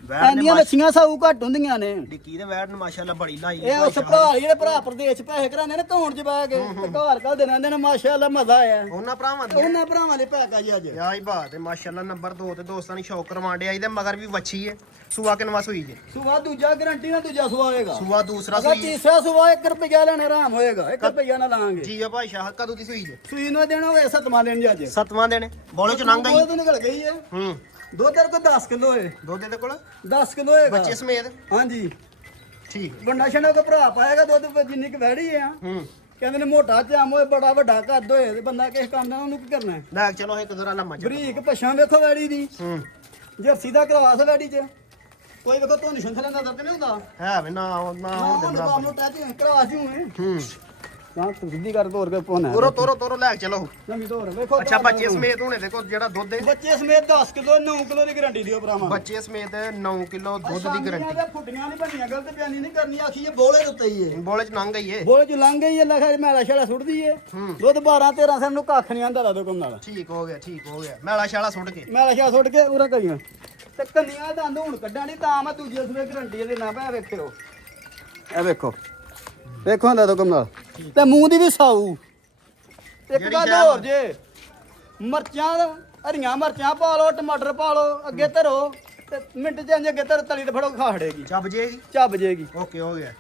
ਵੈੜ ਐਂਦੀਆਂ ਲੱਛੀਆਂ ਸਾਊ ਘੱਟ ਹੁੰਦੀਆਂ ਨੇ ਡਿੱਕੀ ਦੇ ਵੈੜ ਨੂੰ ਮਾਸ਼ਾਅੱਲਾ ਬੜੀ ਲਾਈ ਇਹ ਉਸ ਭਰਾ ਜਿਹੜੇ ਭਰਾ ਪ੍ਰਦੇਸ਼ ਪੈਸੇ ਕਰਾਉਂਦੇ ਨੇ ਧੌਣ ਚ ਪਾ ਕੇ ਤੇ ਘਰ ਘਰ ਦੇ ਰਹਿੰਦੇ ਨੇ ਮਾਸ਼ਾਅੱਲਾ ਮਜ਼ਾ ਆਇਆ ਉਹਨਾਂ ਭਰਾਵਾਂ ਦੀ ਉਹਨਾਂ ਭਰਾਵਾਂ ਦੇ ਪੈਕਾ ਜੀ ਅੱਜ ਕਿਆ ਹੀ ਬਾਤ ਹੈ ਮਾਸ਼ਾਅੱਲਾ ਨੰਬਰ 2 ਤੇ ਦੋਸਤਾਂ ਨੇ ਸ਼ੌਕ ਕਰਵਾਂਡੇ ਆਈ ਤੇ ਮਗਰ ਵੀ ਵੱਛੀ ਹੈ ਸੂਆ ਕਿਨਵਾ ਸੂਈ ਜੇ ਸੁਬਾ ਦੂਜਾ ਗਰੰਟੀ ਨਾਲ ਦੂਜਾ ਸੁਬਾ ਹੋਏਗਾ ਸੂਆ ਦੂਸਰਾ ਅਗਰ ਸੂਈ ਤੀਸਰਾ ਸੁਬਾ 1 ਰੁਪਿਆ ਲੈਣੇ ਆਰਾਮ ਹੋਏਗਾ 1 ਰੁਪਿਆ ਨਾ ਲਾਂਗੇ ਜੀ ਆ ਭਾਈ ਸ਼ਾਹ ਕਦੋਂ ਦੀ ਸੂਈ ਜੇ ਸੂਈ ਨੂੰ ਦੇਣਾ ਹੋਏ ਸਤਵਾਂ ਦਿਨ ਜੀ ਅੱਜ ਸਤਵਾਂ ਦਿਨ ਬੋਲੇ ਚ ਲੰਘ ਗਈ ਉਹ ਤਾਂ ਨਿਕਲ ਗਈ ਹੈ ਹੂੰ ਦੁੱਧ ਤੇਰੇ ਕੋਲ 10 ਕਿਲੋ ਹੈ ਦੁੱਧ ਦੇ ਕੋਲ 10 ਕਿਲੋ ਹੋਏਗਾ ਬੱਚੇ ਸਮੇਤ ਹਾਂਜੀ ਠੀਕ ਵੱਡਾ ਛਣਾ ਕੋ ਭਰਾ ਪਾਏਗਾ ਦੁੱਧ ਜਿੰਨੀ ਕੁ ਵੈੜੀ ਆ ਹੂੰ ਕਹਿੰਦੇ ਨੇ ਮੋਟਾ ਚਾਮ ਹੋਏ ਬੜਾ ਵੱਡਾ ਕੱਦ ਹੋਏ ਤੇ ਬੰਦਾ ਕਿਸ ਕੰਮ ਦਾ ਉਹਨੂੰ ਕੀ ਕਰਨਾ ਹੈ? ਲੈ ਚਲੋ ਇੱਕ ਜ਼ਰਾ ਲੰਮਾ ਚੱਲ ਬਰੀਕ ਪਛਾਂ ਵੇਖੋ ਵੈੜੀ ਦੀ ਹੂੰ ਜਰਸੀ ਦਾ ਕਰਵਾਸ ਵੈੜੀ ਚ ਕੋਈ ਵੇਖੋ ਤੁਹਾਨੂੰ ਸ਼ੰਥਲੇ ਦਾ ਦਰਦ ਨਹੀਂ ਹੁੰਦਾ ਹੈ ਵੇ ਨਾ ਹੁਣ ਦੇ ਹੁਣ ਬਰਾਬਰ ਨੂੰ ਟੱਚ ਕਰਵਾਸ ਜੂ ਹੈ ਹੂੰ ਹਾਂ ਤੂੰ ਸਿੱਧੀ ਕਰ ਤੋਰ ਕੇ ਪੋਣਾ ਤੋਰੋ ਲੈ ਕੇ ਚਲੋ ਨਵੀਂ ਤੋਰ ਵੇਖੋ ਅੱਛਾ ਬੱਚੇ ਸਮੇਤ ਹੋਣੇ ਦੇਖੋ ਜਿਹੜਾ ਦੁੱਧ ਹੈ ਬੱਚੇ ਸਮੇਤ 10 ਕਿਲੋ 9 ਕਿਲੋ ਦੀ ਗਾਰੰਟੀ ਦਿਓ ਭਰਾਵਾਂ ਬੱਚੇ ਸਮੇਤ 9 ਕਿਲੋ ਦੁੱਧ ਦੀ ਗਾਰੰਟੀ ਫੁੱਟੀਆਂ ਨਹੀਂ ਬਣੀਆਂ ਗਲਤ ਬਿਆਨੀ ਨਹੀਂ ਕਰਨੀ ਆਖੀ ਇਹ ਬੋਲੇ ਦੇ ਉੱਤੇ ਹੀ ਹੈ ਬੋਲੇ ਚ ਲੰਘ ਗਈ ਏ ਬੋਲੇ ਚ ਲੰਘ ਗਈ ਹੈ ਲਖਾ ਮੈਲਾ ਛੜਾ ਸੁੱਟਦੀ ਏ ਦੁੱਧ 12 13 ਸਾਲ ਨੂੰ ਕੱਖ ਨਹੀਂ ਆਂਦਾ ਲਾ ਦੋ ਕੰਮ ਨਾਲ ਠੀਕ ਹੋ ਗਿਆ ਮੈਲਾ ਛਾਲਾ ਸੁੱਟ ਕੇ ਮੈਲਾ ਛੜਾ ਸੁੱਟ ਕੇ ਉਰਾ ਕਰੀਆਂ ਤੇ ਕੰਨੀਆਂ ਦੰਦ ਹੁਣ ਕੱਢਾਂ ਨਹੀਂ ਤਾਂ ਮੈਂ ਦੂਜੇ ਸਵੇ ਗਰੰਟੀ ਦੇ ਨਾ ਪੈ ਵੇਖਿਓ ਇਹ ਵੇਖੋ ਵੇਖੋ ਦਾ ਦੋ ਕੰਮ ਨਾਲ ਤੇ ਮੂੰਹ ਦੀ ਵੀ ਸਾਊ ਇੱਕ ਗੱਲ ਹੋਰ ਜੇ ਮਿਰਚਾਂ ਹਰੀਆਂ ਮਿਰਚਾਂ ਪਾ ਲਓ ਟਮਾਟਰ ਪਾ ਲਓ ਅੱਗੇ ਧਰੋ ਤੇ ਮਿੰਟ ਚ ਅੱਗੇ ਧਰ ਤਲੀ ਤੇ ਫੜੋ ਖਾੜੇਗੀ ਚੱਬ ਜੇਗੀ ਚੱਬ ਜੇਗੀ ਓਕੇ ਹੋ ਗਿਆ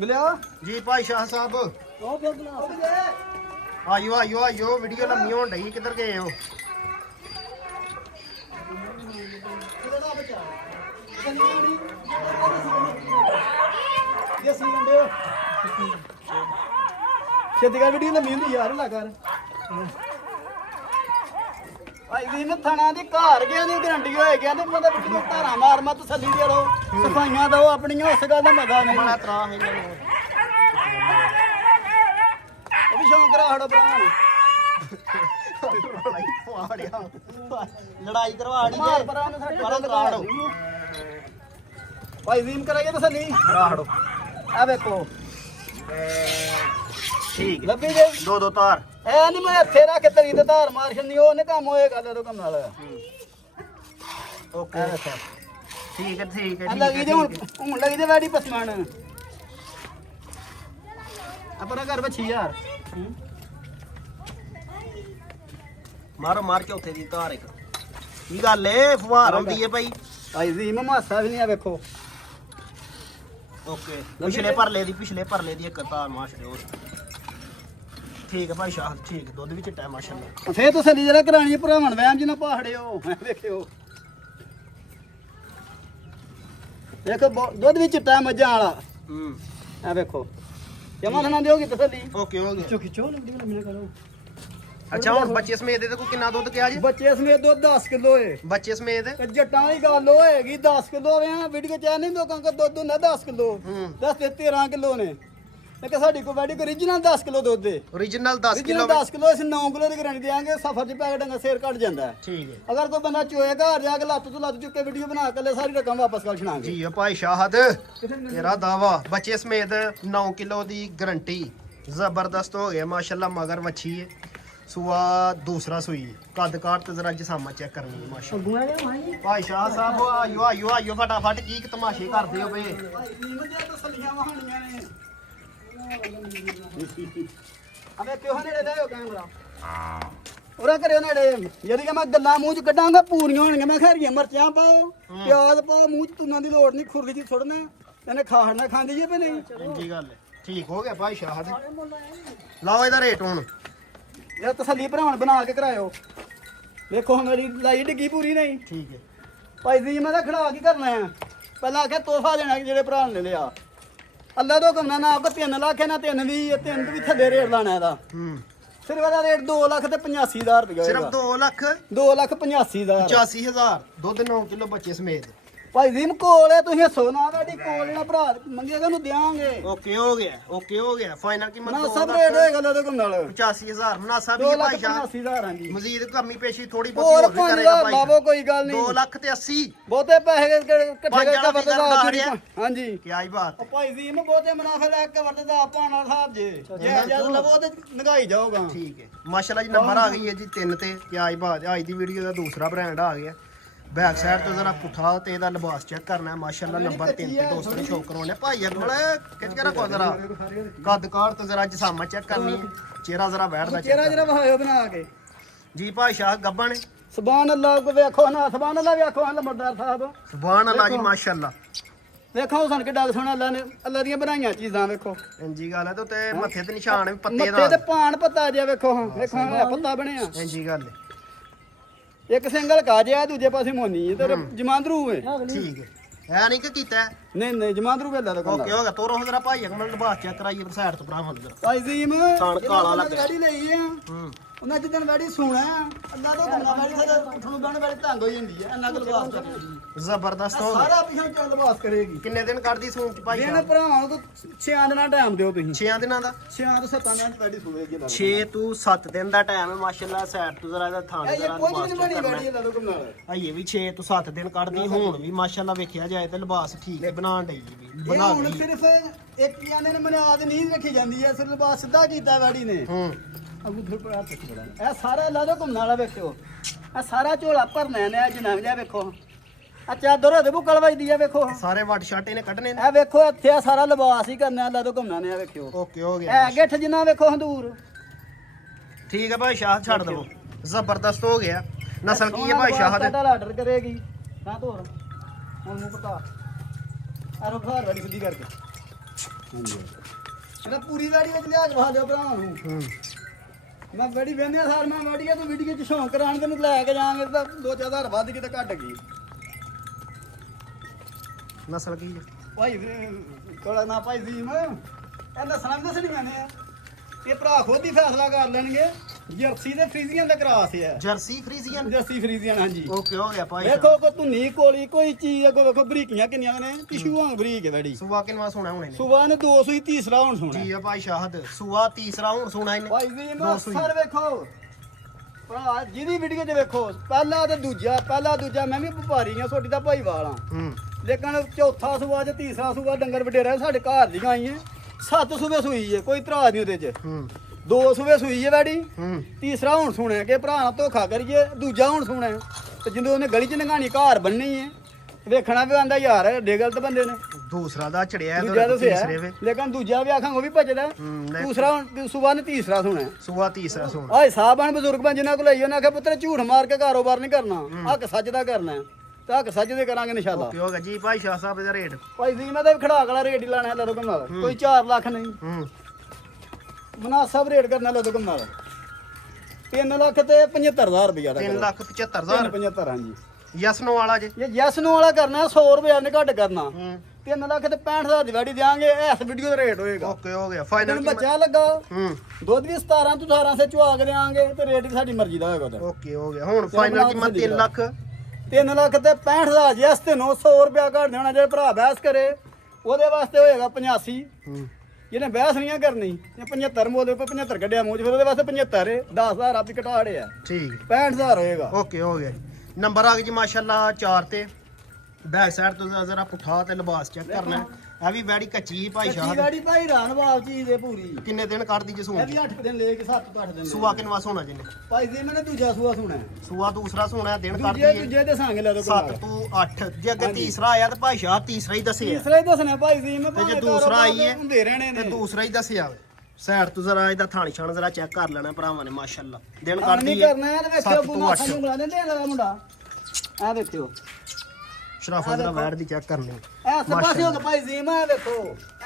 ਮਿਲਿਆ ਜੀ ਭਾਈ ਸ਼ਾਹ ਸਾਹਿਬ ਉਹ ਫਿਰ ਬਣਾ ਆਇਓ ਵੀਡੀਓ ਲੰਮੀ ਹੋਣ ਡਈ ਕਿੱਧਰ ਗਏ ਹੋ ਛੇਤੀ ਵੀਡੀਓ ਲੰਮੀ ਹੁੰਦੀ ਯਾਰ ਲਾ ਕਰ ਭਾਈ ਵੀ ਨਾ ਥਣਾ ਦੀ ਘਰ ਗਿਆ ਦੀ ਗਰੰਟੀ ਹੋਏ ਗਿਆ ਤੇ ਮਤਲਬ ਵੀਡੀਓ ਧਾਰਾ ਮਾਰ ਮਤ ਤਸੱਲੀ ਦੇ ਲੋ ਸਫਾਈਆਂ ਦੋ ਆਪਣੀਆਂ ਉਸ ਗੱਲ ਦਾ ਮਜ਼ਾ ਨਹੀਂ ਬੜਾ ਤਰਾ ਇਹਨਾਂ ਨੂੰ ਉਹ ਵੀ ਸ਼ੌਂਕ ਕਰਾ ਹੜੋ ਭਰਾ ਲੜਾਈ ਕਰਵਾੜੀ ਮਾਰ ਪਰਾਂ ਨੂੰ ਸਾਡੇ ਕਰਾੜੋ ਭਾਈ ਜ਼ੀਮ ਕਰਾਈਏ ਤਸੱਲੀ ਕਰਾੜੋ ਆ ਵੇਖੋ ਠੀਕ ਲੱਭੀ ਜੇ ਦੋ ਤਾਰ ਐ ਨਹੀਂ ਮੈਂ ਇੱਥੇ ਰੱਖ ਤਰੀ ਤੇ ਧਾਰ ਮਾਰ ਛੰਨੀ ਉਹ ਨੇ ਕੰਮ ਹੋਏਗਾ ਤੇ ਕੰਮ ਨਾਲ ਓਕੇ ਠੀਕ ਹੈ ਲੱਗੀ ਜੇ ਹੁਣ ਲੱਗੀ ਜੇ ਵੈਡੀ ਪਸਮਾਨ ਆਪਣਾ ਘਰ ਬੱਚੀ ਯਾਰ ਮਾਰ ਚੌਥੇ ਦੀ ਤਾਰ ਇੱਕ ਕੀ ਗੱਲ ਏ ਫੁਹਾਰ ਆਉਂਦੀ ਏ ਭਾਈ ਭਾਈ ਜ਼ੀਮ ਮਾਸਾ ਵੀ ਨਹੀਂ ਆ ਵੇਖੋ ਓਕੇ ਪਿਛਲੇ ਪਰਲੇ ਦੀ ਇੱਕ ਤਾਰ ਮਾਸ਼ਰੇ ਹੋਰ ਠੀਕ ਹੈ ਭਾਈ ਸ਼ਾਹ ਠੀਕ ਦੁੱਧ ਵੀ ਚਿੱਟਾ ਮਾਸ਼ਾਅੱਲਾ ਫੇਰ ਤਸੱਲੀ ਜਰਾ ਕਰਾਣੀ ਭਰਾਵਣ ਵਹਿਮ ਜੀ ਨਾ ਪਹਾੜਿਓ ਵੇਖਿਓ ਦੇਖੋ ਦੁੱਧ ਵੀ ਚਿੱਟਾ ਮੱਝਾਂ ਵਾਲਾ ਆ ਵੇਖੋ ਜਮਾ ਨਾ ਦਿਓਗੀ ਤਸੱਲੀ ਓਕੇ ਹੋ ਗਿਆ ਖਿੱਚੋ ਲੱਗਦੀ ਨਾ ਮੈਨੂੰ ਕਰੋ ਅੱਛਾ ਹੁਣ ਬੱਚੇ ਸਮੇਤ ਇਹਦੇ ਕੋਲ ਕਿੰਨਾ ਦੁੱਧ ਕਿਹਾ ਜੀ ਬੱਚੇ ਸਮੇਤ ਦੁੱਧ 10 ਕਿਲੋ ਏ ਬੱਚੇ ਸਮੇਤ ਤੇ ਜੱਟਾਂ ਦੀ ਗੱਲ ਹੋਏਗੀ 10 ਕਿਲੋ ਆ ਵੀਡੀਓ ਚ ਨਹੀਂ ਲੋਕਾਂ ਕੋ ਦੁੱਧ ਹੁੰਦਾ 10 ਕਿਲੋ 10 ਤੇ 13 ਕਿਲੋ ਨੇ ਤੇ ਸਾਡੀ ਕੋ ਵੈਡੀ ਕੋ origignal 10 ਕਿਲੋ ਦੁੱਧ ਦੇ origignal 10 ਕਿਲੋ 10 ਕਿਲੋ ਅਸੀਂ 9 ਕਿਲੋ ਦੀ ਗਰੰਟੀ ਦੇਾਂਗੇ ਸਫਰ ਚ ਪੈ ਕੇ ਡੰਗਾ ਸਿਰ ਘਟ ਜਾਂਦਾ ਹੈ। ਠੀਕ ਹੈ ਅਗਰ ਕੋਈ ਬੰਦਾ ਚੋਏ ਘਰ ਜਾ ਕੇ ਲੱਤ ਤੋਂ ਲੱਤ ਚੁੱਕ ਕੇ ਵੀਡੀਓ ਬਣਾ ਕੇ ਲੈ ਸਾਰੀ ਰਕਮ ਵਾਪਸ ਕਰ ਛਣਾਂਗੇ ਜੀ ਭਾਈ ਸ਼ਾਹਦ ਤੇਰਾ ਦਾਵਾ ਬੱਚੇ ਸਮੇਤ 9 ਕਿਲੋ ਦੀ ਗਰੰਟੀ ਜ਼ਬਰਦਸਤ ਹੋ ਗਿਆ ਮਾਸ਼ਾਅੱਲਾ ਮਗਰ ਵੱਛੀ ਹੈ ਸੂਆ ਦੂਸਰਾ ਸੂਈ ਕੱਦ ਕਾਟ ਤੇ ਜ਼ਰਾ ਜਸਾਮਾ ਚੈੱਕ ਕਰਨੀ ਹੈ ਮਾਸ਼ਾਅੱਲਾ ਭਾਈ ਸ਼ਾਹ ਸਾਹਿਬ ਆਇਓ ਫਟਾਫਟ ਕੀ ਤਮਾਸ਼ੇ ਕਰਦੇ ਹੋ ਵੇ ਅਬੇ ਕਿਉਂ ਨੇੜੇ ਦੇ ਕੈਮਰਾ ਉਰਾ ਕਰਿਓ ਨੇੜੇ ਜਿਹੜੀ ਕਿ ਮੈਂ ਗੱਲਾਂ ਮੂੰਹ ਚ ਕੱਢਾਂਗਾ ਪੂਰੀਆਂ ਹੋਣਗੀਆਂ ਮੈਂ ਖੈਰੀਆਂ ਮਿਰਚਾਂ ਪਾਓ ਪਿਆਜ਼ ਪਾਓ ਮੂੰਹ ਚ ਤੁਨਾਂ ਦੀ ਲੋੜ ਨਹੀਂ ਖੁਰਲੀ ਚ ਸੁੱਟਣਾ ਇਹਨੇ ਖਾਣਾ ਖਾਂਦੀ ਜੇ ਵੀ ਨਹੀਂ ਚੰਗੀ ਗੱਲ ਹੈ ਠੀਕ ਹੋ ਗਿਆ ਭਾਈ ਸ਼ਾਹਦ ਲਾਓ ਇਹਦਾ ਰੇਟ ਹੁਣ ਇਹ ਤਸੱਲੀ ਭਰਾਵਣ ਬਣਾ ਕੇ ਕਰਾਇਓ ਵੇਖੋ ਮੇਰੀ ਲਾਈ ਡਿੱਗੀ ਪੂਰੀ ਨਹੀਂ ਠੀਕ ਹੈ ਭਾਈ ਜੀ ਮੈਂ ਤਾਂ ਖੜਾ ਕੀ ਕਰਨਾ ਆ ਪਹਿਲਾਂ ਆਖਿਆ ਤੋਹਫਾ ਦੇਣਾ ਜਿਹੜੇ ਭਰਾ ਨੇ ਲਿਆ ਅੱਲਾ ਤੋਂ ਕਮਨਾ ਨਾ ਆਪ 3 ਲੱਖ ਹੈ ਨਾ 3 ਵੀ 3 ਵੀ ਥੱਲੇ ਰੇਟ ਲਾਣਾ ਇਹਦਾ ਸਿਰਫ ਇਹਦਾ ਰੇਟ 2 ਲੱਖ ਤੇ 85000 ਰੁਪਏ ਸਿਰਫ 2 ਲੱਖ 2 ਲੱਖ 85000 85000 ਦੁੱਧ 9 ਕਿਲੋ ਬੱਚੇ ਸਮੇਤ ਭਾਈ ਜੀ ਕੋਲ ਹੈ ਤੁਸੀਂ ਸੋਨਾ ਵਾਡੀ ਕੋਲ ਜਿਹੜਾ ਭਰਾ ਮੰਗੇਗਾ ਉਹਨੂੰ ਦਿਆਂਗੇ ਓਕੇ ਹੋ ਗਿਆ ਫਾਈਨਲ ਕੀਮਤ ਨਾ ਸਭ ਰੇਟ ਹੋਏਗਾ ਲੈ ਦੋ ਨਾਲ 85000 ਮਨਾਸਾ ਵੀ ਹੈ ਭਾਈ ਸ਼ਾਹ 2,85,000 ਹਾਂਜੀ ਮਜ਼ੀਦ ਕਮੀ ਪੇਸ਼ੀ ਥੋੜੀ ਹੋਰ ਬਹੁਤੀ ਹੋਰ ਵੀ 5 ਕਰੇਗਾ ਭਾਈ ਲਾਵੋ ਕੋਈ ਗੱਲ ਨਹੀਂ 2 ਲੱਖ ਤੇ 80 ਬਹੁਤੇ ਪੈਸੇ ਇਕੱਠੇ ਪੰਜ ਕਰਕੇ ਵਾਲਾ ਫਿਕਰ ਉਡਾ ਵਰਤਦਾ ਰਿਹਾ। ਹਾਂਜੀ ਕੀ ਆਈ ਬਾਤ ਉਹ ਭਾਈ ਜੀ ਮੈਂ ਬਹੁਤੇ ਮੁਨਾਫੇ ਲੈ ਕੇ ਵਰਤਦਾ ਭਾਣਾ ਸਾਹਿਬ ਜੇ ਜਦ ਲਵੋ ਤੇ ਨਗਾਈ ਜਾਓਗਾ ਠੀਕ ਹੈ ਮਾਸ਼ਾਅੱਲਾ ਜੀ ਨੰਬਰ ਆ ਗਈ ਹੈ ਜੀ 3 ਤੇ ਕੀ ਆਈ ਬਾਤ ਅੱਜ ਦੀ ਵੀਡੀਓ ਦਾ ਦੂਸਰਾ ਬ੍ਰਾਂਡ ਆ ਗਿਆ ਬੈਕ ਸਾਈਡ ਤੋਂ ਜ਼ਰਾ ਪੁੱਠਾ ਤੇ ਇਹਦਾ ਲਿਬਾਸ ਚੈੱਕ ਕਰਨਾ ਹੈ ਮਾਸ਼ਾਅੱਲਾ ਨੰਬਰ 3 ਤੇ ਦੋਸਤਾਂ ਨੂੰ ਸ਼ੌਕ ਕਰਾਉਣੇ ਭਾਈ ਅਕਮਲ ਖਿੱਚ ਕੇ ਰੱਖੋ ਜ਼ਰਾ ਕੱਦ ਕਾਰ ਤੋਂ ਜ਼ਰਾ ਜਸਾਮਾ ਚੈੱਕ ਕਰਨੀ ਹੈ ਚਿਹਰਾ ਜ਼ਰਾ ਬੈਠਦਾ ਚਿਹਰਾ ਜਿਹੜਾ ਵਹਾਇਓ ਬਣਾ ਕੇ ਜੀ ਭਾਈ ਸ਼ਾਹ ਗੱਬਣ ਸੁਭਾਨ ਅੱਲਾਹ ਕੋ ਵੇਖੋ ਨਾ ਸੁਭਾਨ ਅੱਲਾਹ ਵੇਖੋ ਲੰਬਰਦਾਰ ਸਾਹਿਬ ਸੁਭਾਨ ਅੱਲਾਹ ਜੀ ਮਾਸ਼ਾਅੱਲਾ ਵੇਖੋ ਸਾਨੂੰ ਕਿੱਡਾ ਸੋਹਣਾ ਅੱਲਾਹ ਨੇ ਅੱਲਾਹ ਦੀਆਂ ਬਣਾਈਆਂ ਚੀਜ਼ਾਂ ਵੇਖੋ ਇੰਜੀ ਗੱਲ ਹੈ ਤੇ ਉੱਤੇ ਮੱਥੇ ਤੇ ਨਿਸ਼ਾਨ ਵੀ ਪੱਤੇ ਮੱਥੇ ਦਾ ਤੇ ਪਾਣ ਪੱਤਾ ਜਿਹਾ ਵੇਖੋ ਹਾਂ ਵੇਖੋ ਇਹ ਪੱਤਾ ਬਣਿਆ ਇੰਜੀ ਗੱਲ ਹੈ ਇੱਕ ਸਿੰਗਲ ਕਾਜਿਆ ਦੂਜੇ ਪਾਸੇ ਮੋਨੀ ਹੈ ਤੇ ਜਮਾਂਦਰੂ ਹੈ ਠੀਕ ਹੈ ਐ ਨਹੀਂ ਕਿ ਕੀਤਾ ਨਹੀਂ ਜਮਾਂਦਰੂ ਵੇਲਾ ਦਾ ਓਕੇ ਹੋ ਗਿਆ ਤੋਰੋ ਜ਼ਰਾ ਭਾਈ ਅਕਮਲ ਲਿਬਾਸ ਚੈੱਕ ਕਰਾਈਏ ਫਿਰ ਸਾਈਡ ਤੋਂ ਭਰਾ ਹੁਣ ਜ਼ਰਾ ਭਾਈ ਜ਼ੀਮ ਕਾਣ ਕਾਲਾ ਲੱਗ ਗਾੜੀ ਲਈ ਆ ਹੂੰ ਉਹਨਾਂ ਜਿੱਦਣ ਵੈੜੀ ਸੁਣਾ ਅੱਲਾ ਤੋਂ ਗੁੰਨਾ ਵੈੜੀ ਸਾਡਾ ਉੱਠਣ ਨੂੰ ਬਣ ਵੈੜੀ ਤੰਗ ਹੋ ਜਾਂਦੀ ਹੈ ਇੰਨਾ ਕੁ ਲਿਬਾਸ ਕਰੇਗੀ ਜ਼ਬਰਦਸਤ ਹੋ ਗਿਆ ਸਾਰਾ ਪਿਛੋਂ ਚੱਲ ਲਿਬਾਸ ਕਰੇਗੀ ਕਿੰਨੇ ਦਿਨ ਕੱਢਦੀ ਸੂਣ ਚ ਭਾਈ ਦਿਨ ਭਰਾਵਾਂ ਨੂੰ 6 ਦਿਨਾਂ ਟਾਈਮ ਦਿਓ ਤੁਸੀਂ 6 ਦਿਨਾਂ ਦਾ 6 ਤੋਂ 7 ਦਿਨਾਂ ਚ ਵੈੜੀ ਸੁਵੇਗੀ 6 ਤੋਂ 7 ਦਿਨ ਦਾ ਟਾਈਮ ਹੈ ਮਾਸ਼ਾਅੱਲਾ ਸਾਈਡ ਤੋਂ ਜ਼ਰਾ ਇਹਦਾ ਥਾਣੇ ਇਹ ਜ਼ਰਾ ਕੁਝ ਲਿਬਾਸ ਨਹੀਂ ਚੈੱਕ ਬਣੀ ਕਰਨਾ ਵੈੜੀ ਅੱਲਾ ਤੋਂ ਗੁੰਨਾ ਆਈਏ ਵੀ 6 ਤੋਂ 7 ਦਿਨ ਕੱਢਦੀ ਹੁਣ ਵੀ ਮਾਸ਼ਾਅੱਲਾ ਵੇਖਿਆ ਜਾਏ ਤੇ ਲਿਬਾਸ ਠੀਕ ਹੈ ਬਣਾਉਣ ਡਈ ਵੀ ਇਹ ਬਣਾ ਹੁਣ ਲਈ ਸਿਰਫ ਇੱਕ ਜਾਂਦੇ ਨੇ ਮਨਿਆਦ ਨਹੀਂ ਰੱਖੀ ਜਾਂਦੀ ਐ ਸਿਰ ਲਿਬਾਸ ਸਿੱਧਾ ਕੀਤਾ ਵੈੜੀ ਨੇ ਹੂੰ ਅਬੂ ਫਿਰ ਪੜਾ ਤੱਕ ਬੜਾ ਇਹ ਸਾਰਾ ਲਾ ਦੋ ਘੁੰਮਣ ਵਾਲਾ ਵੇਖਿਓ ਇਹ ਸਾਰਾ ਝੋਲਾ ਭਰਨਾ ਨੇ ਜਨਾਬ ਜਿਹਾ ਵੇਖੋ ਆ ਚਾਦਰ ਉਹਦੇ ਬੁੱਕਲ ਵੱਜਦੀ ਆ ਵੇਖੋ ਸਾਰੇ ਵੱਟ ਛੱਟ ਇਹਨੇ ਕੱਢਣੇ ਨੇ ਇਹ ਵੇਖੋ ਇੱਥੇ ਆ ਸਾਰਾ ਲਿਬਾਸ ਹੀ ਕਰਨਾ ਲਾ ਦੋ ਘੁੰਮਣਾ ਨੇ ਆ ਵੇਖਿਓ ਓਕੇ ਹੋ ਗਿਆ ਇਹ ਗਿੱਠ ਜਿੰਨਾ ਵੇਖੋ ਹੰਦੂਰ ਠੀਕ ਹੈ ਭਾਈ ਸ਼ਾਹ ਛੱਡ ਦਵੋ ਜ਼ਬਰਦਸਤ ਹੋ ਗਿਆ ਨਸਲ ਕੀ ਹੈ ਭਾਈ ਸ਼ਾਹ ਦੇ ਤੁਹਾਡਾ ਆਰਡਰ ਕਰੇਗੀ ਤਾਂ ਤੋਰ ਹੁਣ ਮੂੰਹ ਪਤਾ ਆ ਰੋਖਾਰ ਵਾਲੀ ਸਿੱਧੀ ਕਰਕੇ ਇਹਦਾ ਪੂਰੀ ਵਾੜੀ ਵਿੱਚ ਲਿਆ ਕੇ ਬਹਾ ਦਿਓ ਭਰਾਵਾਂ ਨੂੰ ਹੂੰ ਮੈਂ ਬੜੀ ਵੇਂਦੇ ਸਾਰ ਮੈਂ ਵਾੜੀਆ ਤੂੰ ਵੀਡੀਓ ਚ ਸ਼ੌਂਕ ਕਰਾਣ ਤੈਨੂੰ ਲੈ ਕੇ ਜਾਵਾਂਗੇ ਤਾਂ 2-4000 ਵੱਧ ਕੇ ਤਾਂ ਘਟ ਗਈ ਨਸਲ ਕੀ ਹੈ ਭਾਈ ਕੋਲਾ ਨਾ ਭਾਈ ਜੀ ਮੈਂ ਇਹ ਦੱਸਣਾ ਵੀ ਦੱਸਣੀ ਮੈਨੇ ਆ ਇਹ ਭਰਾ ਖੁਦ ਹੀ ਫੈਸਲਾ ਕਰ ਲੈਣਗੇ ਜਰਸੀ ਦੇ ਫਰੀਜ਼ੀਅਨ ਦਾ ਕਰਾਸ ਹੈ ਜਰਸੀ ਫਰੀਜ਼ੀਅਨ ਜਰਸੀ ਫਰੀਜ਼ੀਅਨ ਹਾਂਜੀ ਓਕੇ ਹੋ ਗਿਆ ਭਾਈ ਵੇਖੋ ਕੋ ਧੁੰਨੀ ਕੋਲੀ ਕੋਈ ਚੀਜ਼ ਅੱਗੋਂ ਵੇਖੋ ਬਰੀਕੀਆਂ ਕਿੰਨੀਆਂ ਨੇ ਟਿਸ਼ੂ ਵਾਂਗ ਬਰੀਕ ਹੈ ਬੜੀ ਸੁਆ ਕਿਨਵਾ ਸੁਣਾ ਹੁਣੇ ਨੇ ਸੁਬਾ ਨੇ 200 ਹੀ ਤੀਸਰਾ ਹੁਣ ਸੁਣਾ ਜੀ ਆ ਭਾਈ ਸ਼ਾਹਦ ਸੁਆ ਤੀਸਰਾ ਹੁਣ ਸੁਣਾ ਇਹਨੇ ਭਾਈ ਜੀ ਦੋ ਮੈਂ ਸੂਈ। ਸਰ ਵੇਖੋ ਭਰਾ ਜਿਹਦੀ ਵੀਡੀਓ 'ਚ ਵੇਖੋ ਪਹਿਲਾ ਤੇ ਦੂਜਾ ਦੂਜਾ ਮੈਂ ਵੀ ਵਪਾਰੀ ਆ ਛੋਟੀ ਦਾ ਭਾਈਵਾਲ ਆ ਹੂੰ ਲੇਕਿਨ ਚੌਥਾ ਸੂਆ ਤੇ ਤੀਸਰਾ ਸੂਆ ਡੰਗਰ ਵਡੇਰਾ ਸਾਡੇ ਘਰ ਦੀਆਂ ਆਈਆਂ 7 ਸੂਬੇ ਸੂਈ ਹੈ ਕੋਈ ਤਰਾ ਨਹੀਂ ਉਹਦੇ 'ਚ ਹੂੰ 2 ਸੂਬੇ ਸੂਈ ਹੈ ਵੈੜੀ ਹੂੰ ਤੀਸਰਾ ਹੁਣ ਸੁਣਿਆ ਕਿ ਭਰਾ ਨਾਲ ਧੋਖਾ ਕਰੀਏ ਦੂਜਾ ਹੁਣ ਸੁਣਿਆ ਤੇ ਜਦੋਂ ਉਹਨੇ ਗਲੀ 'ਚ ਨਗਾਣੀ ਘਰ ਬੰਨੀ ਹੈ ਵੇਖਣਾ ਵੀ ਆਂਦਾ ਯਾਰ ਏਡੇ ਗਲਤ ਬੰਦੇ ਨੇ ਦੂਸਰਾ ਦਾ ਚੜਿਆ ਦੂਜਾ ਤਾਂ ਤੀਸਰੇ ਸਿਆ ਵੇ ਲੇਕਿਨ ਦੂਜਾ ਵੀ ਆਖਾਂ ਉਹ ਵੀ ਭਜਦਾ ਨਹੀਂ। ਦੂਸਰਾ ਹੁਣ ਸੂਬਾ ਨੇ ਤੀਸਰਾ ਸੁਣਿਆ ਸੁਆ ਤੀਸਰਾ ਸੁਣ ਆਏ ਸਾਹਿਬਾਨ ਬਜ਼ੁਰਗ ਬਣ ਜਿਨ੍ਹਾਂ ਕੋਲ ਆਈ ਉਹਨਾਂ ਆਖਿਆ ਪੁੱਤਰ ਝੂਠ ਮਾਰ ਕੇ ਕਾਰੋਬਾਰ ਨਹੀਂ ਕਰਨਾ ਹੱਕ ਸੱਚ ਦਾ ਕਰਨਾ ਹੈ ਤੇ ਹੱਕ ਸੱਚ ਦੇ ਕਰਾਂਗੇ ਇਨਸ਼ਾਅੱਲਾ ਓਕੇ ਹੋ ਗਿਆ ਜੀ ਭਾਈ ਸ਼ਾਹ ਸਾਹਿਬ ਦਾ ਰੇਟ ਭਾਈ ਜੀ ਮੈਂ ਤਾਂ ਖੜਾ ਵਾਲਾ ਰੇਟ ਹੀ ਲਾਣਾ ਹੈ ਲੱਦੋ ਕਮਾਲ ਕੋਈ 4 ਲੱਖ ਨਹੀਂ ਹੂੰ ਮੁਨਾਸਬ ਰੇਟ ਕਰਨਾ ਲੱਦੋ ਕਮਾਲ 3 ਲੱਖ ਤੇ 75000 ਰੁਪਇਆ ਦਾ 3,75,000 75 ਹਾਂਜੀ ਯਸਨੋ ਵਾਲਾ ਜੇ ਇਹ ਯੈਸ ਨੂੰ ਵਾਲਾ ਕਰਨਾ 100 ਰੁਪਇਆ ਨੇ ਘੱਟ ਕਰਨਾ ਹੂੰ 3 ਲੱਖ ਤੇ 65000 ਦੀ ਵਾੜੀ ਦਿਆਂਗੇ ਇਸ ਵੀਡੀਓ ਦਾ ਰੇਟ ਹੋਏਗਾ ਓਕੇ ਹੋ ਗਿਆ ਫਾਈਨਲ ਤੈਨੂੰ ਬੱਚਾ ਲੱਗਾ ਹੂੰ ਦੁੱਧ ਵੀ 17 ਤੋਂ 18 ਸੇ ਚੁਆ ਕੇ ਦੇਾਂਗੇ ਤੇ ਰੇਟ ਵੀ ਸਾਡੀ ਮਰਜ਼ੀ ਦਾ ਹੋਏਗਾ ਉਹਦਾ ਓਕੇ ਹੋ ਗਿਆ ਹੁਣ ਫਾਈਨਲ ਕੀਮਤ 3 ਲੱਖ 3 ਲੱਖ ਤੇ 65000 ਜੈਸ ਤੇ 900 ਰੁਪਇਆ ਘੱਟ ਦੇਣਾ ਜੇ ਭਰਾ ਬਹਿਸ ਕਰੇ ਉਹਦੇ ਵਾਸਤੇ ਹੋਏਗਾ 85 ਹੂੰ ਜਿਹਨੇ ਬਹਿਸ ਨਹੀਂ ਕਰਨੀ ਜੇ 75 ਮੋਦੇ ਕੋ 75 ਕੱਢਿਆ ਮੂੰਹ ਚ ਫਿਰ ਉਹਦੇ ਵਾਸਤੇ 75 10000 ਆਪੀ ਘਟਾੜੇ ਆ ਠੀਕ 65000 ਹੋਏਗਾ ਓਕੇ ਹੋ ਗਿਆ ਜੀ ਨੰਬਰ ਆ ਗਿਆ ਜੀ ਮਾਸ਼ਾਅੱਲਾ 4 ਤੇ ਬੈਕ ਸਾਈਡ ਤੋਂ ਜ਼ਰਾ ਪੁੱਠਾ ਤੇ ਲਿਬਾਸ ਚੈੱਕ ਕਰਨਾ ਇਹ ਵੀ ਬੈੜੀ ਕੱਚੀ ਭਾਈ ਕੱਚੀ ਸ਼ਾਹ ਗਾੜੀ ਭਾਈ ਰਾਨ ਬਾਪ ਚੀਜ਼ ਦੇ ਪੂਰੀ ਕਿੰਨੇ ਦਿਨ ਕੱਢਦੀ ਜੇ ਇਹ ਸੂਣ ਵੀ 8 ਦਿਨ ਲੈ ਕੇ 7 ਤੋਂ 8 ਦਿਨ ਸੁਆ ਕਿਨਵਾ ਸੋਣਾ ਜਿਹਨੇ ਭਾਈ ਜੀ ਮੈਨੇ ਦੂਜਾ ਸੂਆ ਸੁਣਾ ਸੁਆ ਦੂਸਰਾ ਸੋਣਾ ਦਿਨ ਕੱਢਦੀ ਦੂਜੇ ਏ ਦੂਜੇ ਦੇ ਸੰਗ ਲੈ ਦੋ 7 ਤੋਂ 8 ਜੇ ਅੱਗੇ ਤੀਸਰਾ ਆਇਆ ਤਾਂ ਭਾਈ ਸ਼ਾਹ ਤੀਸਰਾ ਹੀ ਦੱਸਿਆ ਤੀਸਰਾ ਹੀ ਦੱਸਣਾ ਭਾਈ ਜੀ ਮੈਂ ਤੇ ਜੇ ਦੂਸਰਾ ਆਈ ਹੈ ਹੁੰਦੇ ਰਹਿਣੇ ਤੇ ਨੇ ਦੂਸਰਾ ਹੀ ਦੱਸਿਆ ਸਾਈਡ ਤੋਂ ਜ਼ਰਾ ਇਹਦਾ ਥਾਣੀ ਛਾਣ ਜ਼ਰਾ ਚੈੱਕ ਕਰ ਲੈਣਾ ਭਰਾਵਾਂ ਨੇ ਮਾਸ਼ਾਅੱਲਾ ਦਿਨ ਨਹੀਂ ਕੱਢਦੀ ਏ ਕਰਨਾ ਹੈ ਤੇ ਵੇਖਿਓ 7 ਤੋਂ ਗੁਨਾ 8 ਸਾਨੂੰ ਬੁਲਾ ਦਿੰਦੇ ਆ ਮੁੰਡਾ ਆ ਦੇਖਿਓ ਸ਼ਰਾਫਤ ਦਾ ਵੈੜ ਦੀ ਚੈੱਕ ਕਰਨੀ ਐ ਸਪਾਸੇ ਹੋ ਕੇ ਭਾਈ ਜੀ ਮੈਂ ਵੇਖੋ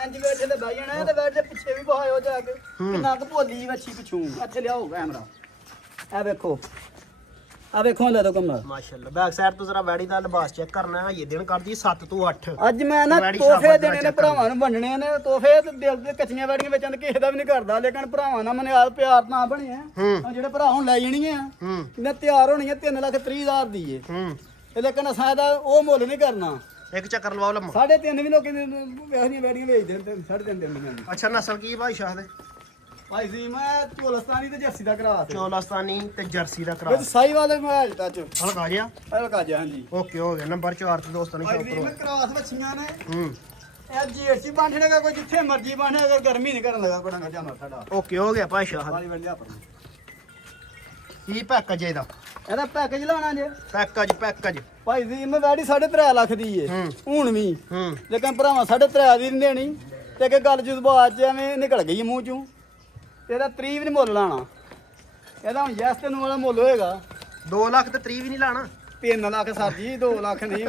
ਇੰਜ ਬੈਠੇ ਤੇ ਬਾਈ ਜਾਣਾ ਤੇ ਬੈਠ ਦੇ ਪਿੱਛੇ ਵੀ ਬਹਾਇਓ ਜਾ ਕੇ ਕਿੰਨਾ ਕੁ ਭੋਲੀ ਵੱਛੀ ਪਿਛੂ ਇੱਥੇ ਲਿਆਓ ਕੈਮਰਾ ਐ ਵੇਖੋ ਆ ਵੇਖੋ ਲੈ ਦੋ ਕਮਰਾ ਮਾਸ਼ਾਅੱਲਾ ਬੈਕ ਸਾਈਡ ਤੋਂ ਜ਼ਰਾ ਵੈੜੀ ਦਾ ਲਿਬਾਸ ਚੈੱਕ ਕਰਨਾ ਹੈ ਇਹ ਦਿਨ ਕੱਢਦੀ 7 ਤੋਂ 8 ਅੱਜ ਮੈਂ ਨਾ ਵੈੜੀ ਤੋਹਫੇ ਸ਼ਾਬਾਸ਼ ਦੇਣੇ ਨੇ check ਭਰਾਵਾਂ ਨੂੰ ਵੰਡਣੇ ਨੇ ਤੋਹਫੇ ਤੇ ਦਿਲ ਦੇ ਕੱਚੀਆਂ ਵੈੜੀਆਂ ਵੇਚਣ ਦੇ ਕਿਸੇ ਦਾ ਵੀ ਨਹੀਂ ਕਰਦਾ ਲੇਕਿਨ ਭਰਾਵਾਂ ਨਾਲ ਮਨਿਆਦ ਪਿਆਰ ਨਾ ਬਣਿਆ ਹੂੰ ਜਿਹੜੇ ਭਰਾ ਹੁਣ ਲੈ ਜਾਣੀਆਂ ਹੂੰ ਨੇ ਤਿਆਰ ਹੋਣੀਆਂ 3,30,000 ਦੀ ਏ ਹੂੰ ਤੇ ਲੇਕਿਨ ਅਸਾਂ ਇਹਦਾ ਉਹ ਮੁੱਲ ਨਹੀਂ ਕਰਨਾ ਇੱਕ ਚੱਕਰ ਲਵਾਓ ਲੰਮਾ 3.5 ਵੀ ਲੋਕਾਂ ਨੇ ਇਹੋ ਜਿਹੀਆਂ ਵੈੜੀਆਂ ਵੇਚਦੇ ਨੇ 3.5 ਦੀਆਂ ਅੱਛਾ ਨਸਲ ਕੀ ਭਾਈ ਸ਼ਾਹ ਦੇ ਭਾਈ ਜੀ ਮੈਂ ਚੋਲਸਤਾਨੀ ਤੇ ਜਰਸੀ ਦਾ ਕਰਾ ਤੇ ਚੌਲਸਤਾਨੀ ਤੇ ਜਰਸੀ ਦਾ ਕਰਾ ਵਿੱਚ ਸਾਈਵਾਲ ਦੇ ਮੈਂ ਹਜੇ ਤੱਕ ਹਲਕਾ ਜਿਹਾ ਹਲਕਾ ਜਿਹਾ ਹਾਂਜੀ ਓਕੇ ਹੋ ਗਿਆ ਨੰਬਰ 4 ਤੇ ਦੋਸਤਾਂ ਨੂੰ ਭਾਈ ਸ਼ੌਕ ਜੀ ਕਰੋ ਮੈਂ ਕਰਾਸ ਬੱਚੀਆਂ ਨੇ ਹੂੰ ਇਹ ਜੇਰਸੀ ਬਾਂਧਣੇ ਦਾ ਕੋਈ ਜਿੱਥੇ ਮਰਜ਼ੀ ਬਾਂਧੇ ਅਗਰ ਗਰਮੀ ਨਹੀਂ ਕਰਨ ਲੱਗਾ ਕੋੜਾ ਜਾਨਾ ਸਾਡਾ ਓਕੇ ਹੋ ਗਿਆ ਭਾਈ ਸ਼ਾਹ ਵਾਲੀ ਵੰਡਿਆ ਪਰ ਕੀ ਪੈਕੇਜ ਇਹਦਾ ਇਹਦਾ ਪੈਕੇਜ ਲਾਉਣਾ ਜੇ ਪੈਕੇਜ ਭਾਈ ਜੀ ਮੈਂ ਵੈੜੀ 3.5 ਲੱਖ ਦੀ ਏ ਹੂੰ। ਹੁਣ ਵੀ ਹੂੰ ਲੇਕਿਨ ਭਰਾਵਾਂ 3.5 ਦੀ ਨਹੀਂ ਦੇਣੀ ਤੇ ਕਿ ਗੱਲ ਜਜ਼ਬਾਤ ਚ ਐਵੇਂ ਨਿਕਲ ਗਈ ਮੂੰਹ ਚੋਂ ਤੇ ਇਹਦਾ 30 ਵੀ ਨਹੀਂ ਮੁੱਲ ਲਾਣਾ ਇਹਦਾ ਹੁਣ ਯੈਸ ਤੈਨੂੰ ਵਾਲਾ ਮੁੱਲ ਹੋਏਗਾ 2 ਲੱਖ ਤੇ 30 ਵੀ ਨਹੀਂ ਲਾਣਾ 3 ਲੱਖ ਸਰ ਜੀ 2 ਲੱਖ ਨਹੀਂ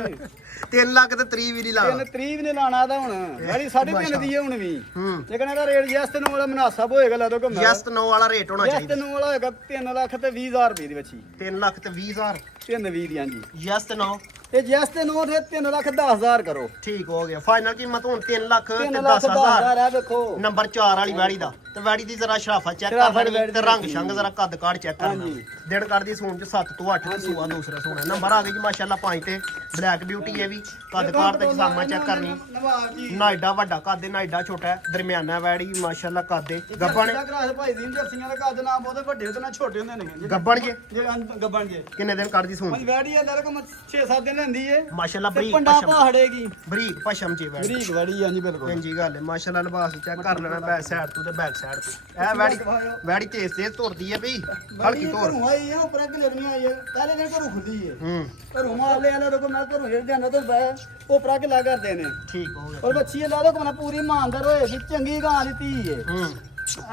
3 ਲੱਖ ਤੇ 30 ਵੀ ਨਹੀਂ ਲਾਣਾ 3 ਵੀ ਨਹੀਂ ਲਾਣਾ ਇਹਦਾ ਹੁਣ ਵੈੜੀ 3.5 ਦੀ ਏ ਹੁਣ ਵੀ ਹੂੰ ਲੇਕਿਨ ਇਹਦਾ ਰੇਟ ਯੈਸ ਤੈਨੂੰ ਵਾਲਾ ਮੁਨਾਸਬ ਹੋਏਗਾ ਲਾ ਦੋ ਕਿ ਯੈਸ ਤੇ 9 ਵਾਲਾ ਰੇਟ ਹੋਣਾ ਯੈਸ ਚਾਹੀਦਾ ਤੈਨੂੰ ਵਾਲਾ ਹੋਏਗਾ 3 ਲੱਖ ਤੇ 20,000 ਰੁਪਏ ਦੀ ਬੱਚੀ 3 ਲੱਖ ਤੇ 20,000 320 ਦੀ ਹਾਂਜੀ ਯੈਸ ਤੇ 9 ਤੇ ਯੈਸ ਤੇ 9 ਤੇ 3 ਲੱਖ 10,000 ਕਰੋ ਠੀਕ ਹੋ ਗਿਆ ਫਾਈਨਲ ਕੀਮਤ ਹੁਣ 3 ਲੱਖ ਤੇ 3 ਲੱਖ 10,000 10,000 ਆ ਵੇਖੋ ਨੰਬਰ 4 ਵਾਲੀ ਵੈੜੀ ਦਾ ਤੇ ਵੈੜੀ ਦੀ ਜ਼ਰਾ ਸ਼ਰਾਫਾ ਚੈੱਕ ਕਰ ਸ਼ਰਾਫਤ ਲੈਣੀ ਵੈੜੀ ਤੇ ਦੀ ਰੰਗ ਦੇਖਣੀ। ਸ਼ੰਗ ਜ਼ਰਾ ਕੱਦ ਕਾੜ ਚੈੱਕ ਕਰਨਾ ਹਾਂਜੀ। ਦਿਨ ਕੱਢਦੀ ਸੂਣ ਚ 7 ਤੋਂ 8 ਤੇ ਸੂਆ ਦੂਸਰਾ ਸੂਣਾ ਨੰਬਰ ਆ ਗਈ ਜੀ ਮਾਸ਼ਾਅੱਲਾ 5 ਤੇ ਬਲੈਕ ਬਿਊਟੀ ਹੈ ਵੀ ਕੱਦ ਕਾੜ ਤੇ ਸਾਮਾ ਚੈੱਕ ਕਰਨੀ ਨਵਾਬ ਜੀ ਨਾ ਏਡਾ ਵੱਡਾ ਕੱਦ ਹੈ ਨਾ ਏਡਾ ਛੋਟਾ ਹੈ ਦਰਮਿਆਨਾ ਵੈੜੀ ਮਾਸ਼ਾਅੱਲਾ ਕੱਦ ਹੈ ਗੱਬਣ ਦਾ ਕਰਾਸ ਭਾਈ ਦੀ ਜਰਸੀਆਂ ਦਾ ਕੱਦ ਨਾ ਬਹੁਤੇ ਵੱਡੇ ਤੇ ਨਾ ਛੋਟੇ ਹੁੰਦੇ ਨੇ ਗੱਬਣ ਜੇ ਜਿਹੜੇ ਗੱਬਣ ਜੇ ਕਿੰਨੇ ਦਿਨ ਕੱਢਦੀ ਸੂਣ ਭਾਈ ਵੈੜੀ ਆ ਦਰ ਕੋ 6-7 ਦਿਨ ਲੈਂਦੀ ਏ ਮਾਸ਼ਾਅੱਲਾ ਤੇ ਬਰੀਕ ਪੰਡਾ ਪਸ਼ਮ ਪਹਾੜੇਗੀ ਬਰੀਕ ਪਸ਼ਮ ਚ ਵੈੜੀ ਬਰੀਕ ਵੈੜੀ ਹਾਂਜੀ ਬਿਲਕੁਲ ਇੰਜੀ ਗੱਲ ਹੈ ਮਾਸ਼ਾਅੱਲਾ ਲਿਬਾਸ ਚੈੱਕ ਕਰ ਲੈਣਾ ਬੈਕ ਸਾਈਡ ਤੋਂ ਤੇ ਬੈਕ ਸਾਈਡ ਤੋਂ ਇਹ ਵੈੜੀ ਤੇਜ਼ ਤੁਰਦੀ ਹੈ ਬਈ ਹਲਕੀ ਤੁਰ ਘਰੋਂ ਆਈ ਆ ਉੱਪਰ ਕਿ ਲੜਨੀ ਆਈ ਹੈ ਪਹਿਲੇ ਦਿਨ ਘਰੋਂ ਖੁੱਲੀ ਏ ਹੂੰ ਘਰੋਂ ਮਾਰ ਲਿਆ ਨਾ ਰੁਕ ਮੈਂ ਘਰੋਂ ਜਿਹੜਾ ਜਾਂਦਾ ਤਾਂ ਉਹ ਪਰਾ ਕੇ ਲਾ ਕਰਦੇ ਨੇ ਠੀਕ ਹੋ ਗਿਆ ਔਰ ਬੱਚੀ ਲਾ ਦੋ ਕੋਨਾ ਪੂਰੀ ਇਮਾਨਦਾਰ ਹੋਏਗੀ ਚੰਗੀ ਗਾਂ ਦੀ ਧੀ ਏ ਹੂੰ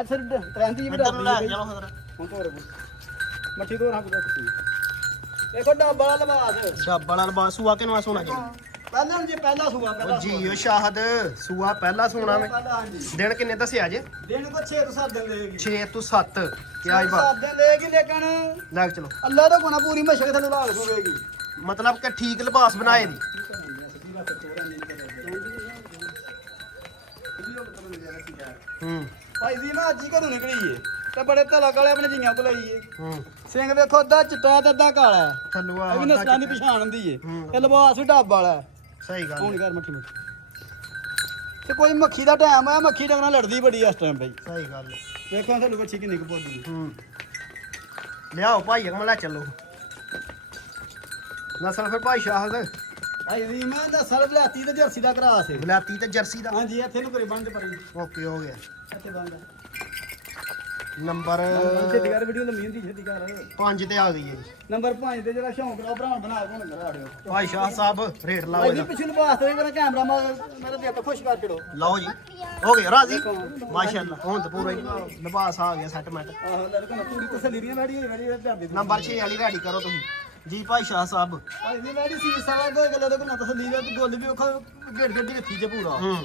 ਅੱਛਾ ਟ੍ਰੈਂਡੀ ਵੀ ਇੱਧਰ ਨੂੰ ਲੈ ਡਰਦੀ ਜਾਓ ਹਜ਼ਰ ਹੁਣ ਤੋਰ ਮੱਠੀ ਤੋਰ ਹਾਂ ਕੁਝ ਦੇਖੋ ਡੱਬਾ ਲਵਾਸ ਸ਼ਾਬ ਵਾਲਾ ਲਿਬਾਸ ਸੂਆ ਕਿਨਵਾ ਸੋਣਾ ਜੀ ਪਹਿਲਾਂ ਹੁਣ ਜੇ ਪਹਿਲਾ ਸੂਆ ਪਹਿਲਾ ਜੀ ਉਹ ਸ਼ਾਹਦ ਸੂਆ ਪਹਿਲਾ ਸੋਣਾ ਵੇ ਪਹਿਲਾ ਹਾਂਜੀ ਦਿਨ ਕਿੰਨੇ ਦੱਸਿਆ ਜੇ ਦਿਨ ਕੋ 6 ਤੋਂ 7 ਦਿਨ ਲਏਗੀ 6 ਤੋਂ 7 ਕਿਆ ਹੀ ਬਾਤ 7 ਦਿਨ ਲਏਗੀ ਲੇਕਿਨ ਲੱਗ ਚਲੋ ਅੱਲਾ ਦਾ ਕੋਨਾ ਪੂਰੀ ਮਸ਼ਕ ਥੱਲੇ ਲਾਲ ਸੂਵੇਗੀ ਮਤਲਬ ਕਿ ਠੀਕ ਲਿਬਾਸ ਬਣਾਏ ਦੀ ਹੂੰ ਭਾਈ ਜੀ ਮੈਂ ਅੱਜ ਹੀ ਘਰੋਂ ਨਿਕਲੀ ਏ ਤੇ ਬੜੇ ਧਲਕ ਵਾਲੇ ਆਪਣੇ ਜੀਆਂ ਕੋਲ ਆਈ ਏ ਹੂੰ ਸਿੰਘ ਵੇਖੋ ਅੱਧਾ ਚਿੱਟਾ ਤੇ ਅੱਧਾ ਕਾਲਾ ਹੈ। ਥੱਲੂਆ ਇਹ ਵੀ ਨਸਲਾਂ ਦੀ ਪਛਾਣ ਹੁੰਦੀ ਏ ਹੂੰ। ਇਹ ਲਿਬਾਸ ਵੀ ਢਾਬ ਵਾਲਾ ਹੈ। ਸਹੀ ਗੱਲ ਹੁਣ ਹੈ, ਘਰ ਮੱਠੀ ਮੱਠੀ ਤੇ ਕੋਈ ਮੱਖੀ ਦਾ ਟਾਈਮ ਆ ਮੱਖੀ ਡੰਗਣਾ ਲੜਦੀ ਬੜੀ ਇਸ ਟਾਈਮ ਬਈ ਸਹੀ ਗੱਲ ਹੈ। ਵੇਖੋ ਤੁਹਾਨੂੰ ਬੱਚੀ ਕਿੰਨੀ ਕੁ ਪੋਦੀ ਹੂੰ ਲਿਆਓ ਭਾਈ ਅਗਮ ਲੈ ਚੱਲੋ ਨਸਲ ਫਿਰ ਭਾਈ ਸ਼ਾਹਦ ਭਾਈ ਜੀ ਮੈਂ ਦਾ ਸਰਬ ਲਾਤੀ ਤੇ ਜਰਸੀ ਦਾ ਕਰਾਸ ਏ ਬਲਾਤੀ ਤੇ ਜਰਸੀ ਦਾ ਹਾਂਜੀ ਇੱਥੇ ਨੂੰ ਕਰੇ ਬੰਦ ਪਰੀ ਓਕੇ ਹੋ ਗਿਆ ਇੱਥੇ ਬੰਦ ਨੰਬਰ ਛੇਤੀ ਕਰ ਵੀਡੀਓ ਲੰਮੀ ਹੁੰਦੀ ਛੇਤੀ ਕਰ 5 ਤੇ ਆ ਗਈ ਹੈ ਜੀ ਨੰਬਰ 5 ਤੇ ਜਿਹੜਾ ਸ਼ੌਂਕ ਦਾ ਭਰਾ ਬਣਾ ਕੇ ਹੁਣ ਘਰ ਆੜਿਓ ਭਾਈ ਸ਼ਾਹ ਸਾਹਿਬ ਰੇਟ ਲਾਓ ਭਾਈ ਜੀ ਇਹਦਾ ਪਿਛਲੇ ਵਾਸਤੇ ਮੇਰਾ ਕੈਮਰਾ ਮੇਰਾ ਦਿਲ ਤੋਂ ਖੁਸ਼ ਕਰ ਛੜੋ ਲਓ ਜੀ ਹੋ ਗਿਆ ਰਾਜ਼ੀ ਮਾਸ਼ਾਅੱਲਾ ਹੁਣ ਤਾਂ ਪੂਰਾ ਹੀ ਲਿਬਾਸ ਆ ਗਿਆ ਸੈਟਮੈਂਟ ਆਹੋ ਲੜਕਾ ਨਾ ਪੂਰੀ ਤਸੱਲੀ ਦੀਆਂ ਵੈੜੀ ਹੋਈ ਵੈੜੀ ਡਰਦੀ ਨੰਬਰ 6 ਵਾਲੀ ਰੈਡੀ ਕਰੋ ਤੁਸੀਂ ਜੀ ਭਾਈ ਸ਼ਾਹ ਸਾਹਿਬ ਭਾਈ ਜੀ ਵੈੜੀ ਸੀ ਸਾਰਾ ਕੋਈ ਗੱਲ ਦੇ ਕੋਲ ਤਸੱਲੀ ਦਾ ਗੋਲ ਵੀ ਉਹ ਗੇੜ ਗੱਡੀ ਰੱਖੀ ਜੇ ਪੂਰਾ ਹੂੰ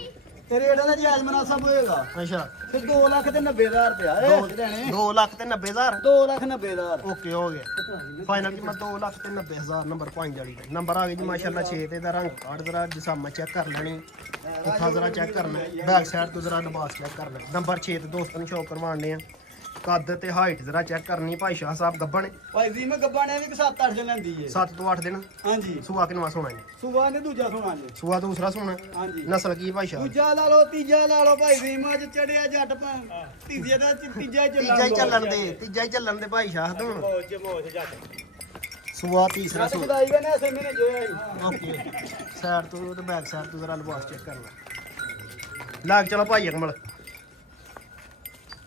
ਤੇ ਰੇਟ ਦਾ ਜਾਇਜ਼ ਮਨਾਸਬ ਹੋਏਗਾ ਅੱਛਾ ਤੇ 2 ਲੱਖ ਤੇ 90,000 ਰੁਪਇਆ ਇਹ ਦੇਣੇ 2 ਲੱਖ ਤੇ 90,000 2 ਲੱਖ 90,000 ਓਕੇ ਹੋ ਗਿਆ ਫਾਈਨਲ ਕੀਮਤ 2 ਲੱਖ ਤੇ 90,000 ਨੰਬਰ 5 ਵਾਲੀ ਦਾ ਨੰਬਰ ਆ ਗਿਆ ਜੀ ਮਾਸ਼ਾਅੱਲਾ 6 ਤੇ ਦਾ ਰੰਗ ਕਾਰਡ ਜ਼ਰਾ ਜਿਸਾਮਾ ਚੈੱਕ ਕਰ ਲੈਣੀ ਉੱਥਾ ਜ਼ਰਾ ਚੈੱਕ ਕਰਨਾ ਬੈਕ ਸਾਈਡ ਤੋਂ ਜ਼ਰਾ ਲਿਬਾਸ ਚੈੱਕ ਕਰਨਾ ਨੰਬਰ 6 ਤੇ ਦੋਸਤਾਂ ਨੂੰ ਸ਼ੌਕ ਕਰਵਾਉਣੇ ਆ ਕੱਦ ਤੇ ਹਾਈਟ ਜ਼ਰਾ ਚੈੱਕ ਕਰਨੀ ਭਾਈ ਸ਼ਾਹ ਸਾਹਿਬ ਗੱਬਣ ਭਾਈ ਜੀ ਮੈਂ ਗੱਬਾਂ ਨੇ ਵੀ 7-8 ਦਿਨ ਲੈਂਦੀ ਏ 7 ਤੋਂ 8 ਦਿਨ ਹਾਂਜੀ ਸੂਆ ਕਿਨਵਾ ਸੋਣਾ ਜੀ ਸੁਬਾ ਨੇ ਦੂਜਾ ਸੁਣਾ ਜੀ ਸੂਆ ਦੂਸਰਾ ਸੋਣਾ ਹਾਂਜੀ ਨਸਲ ਕੀ ਭਾਈ ਸ਼ਾਹ ਦੂਜਾ ਲਾ ਲਓ ਤੀਜਾ ਲਾ ਲਓ ਭਾਈ ਜੀ ਮੈਂ ਅੱਜ ਚੜਿਆ ਜੱਟ ਤੀਜੇ ਦਾ ਤੀਜਾ ਹੀ ਤੀਜਾ ਹੀ ਚੱਲਣ ਦੇ ਭਾਈ ਸ਼ਾਹ ਤੋਂ ਮੋਜ ਜੱਟ ਸੂਆ ਤੀਸਰਾ ਸੂਆ ਖੁਦਾਈ ਵੇ ਨੇ ਐਸੇ ਮਹੀਨੇ ਜੋ ਹੈ ਓਕੇ ਸਾਈਡ ਤੋਂ ਤੇ ਬੈਕ ਸਾਈਡ ਤੋਂ ਜ਼ਰਾ ਲਿਬਾਸ ਚੈੱਕ ਕਰਨਾ ਲੱਗ ਚਲੋ ਭਾਈ ਅਕਮਲ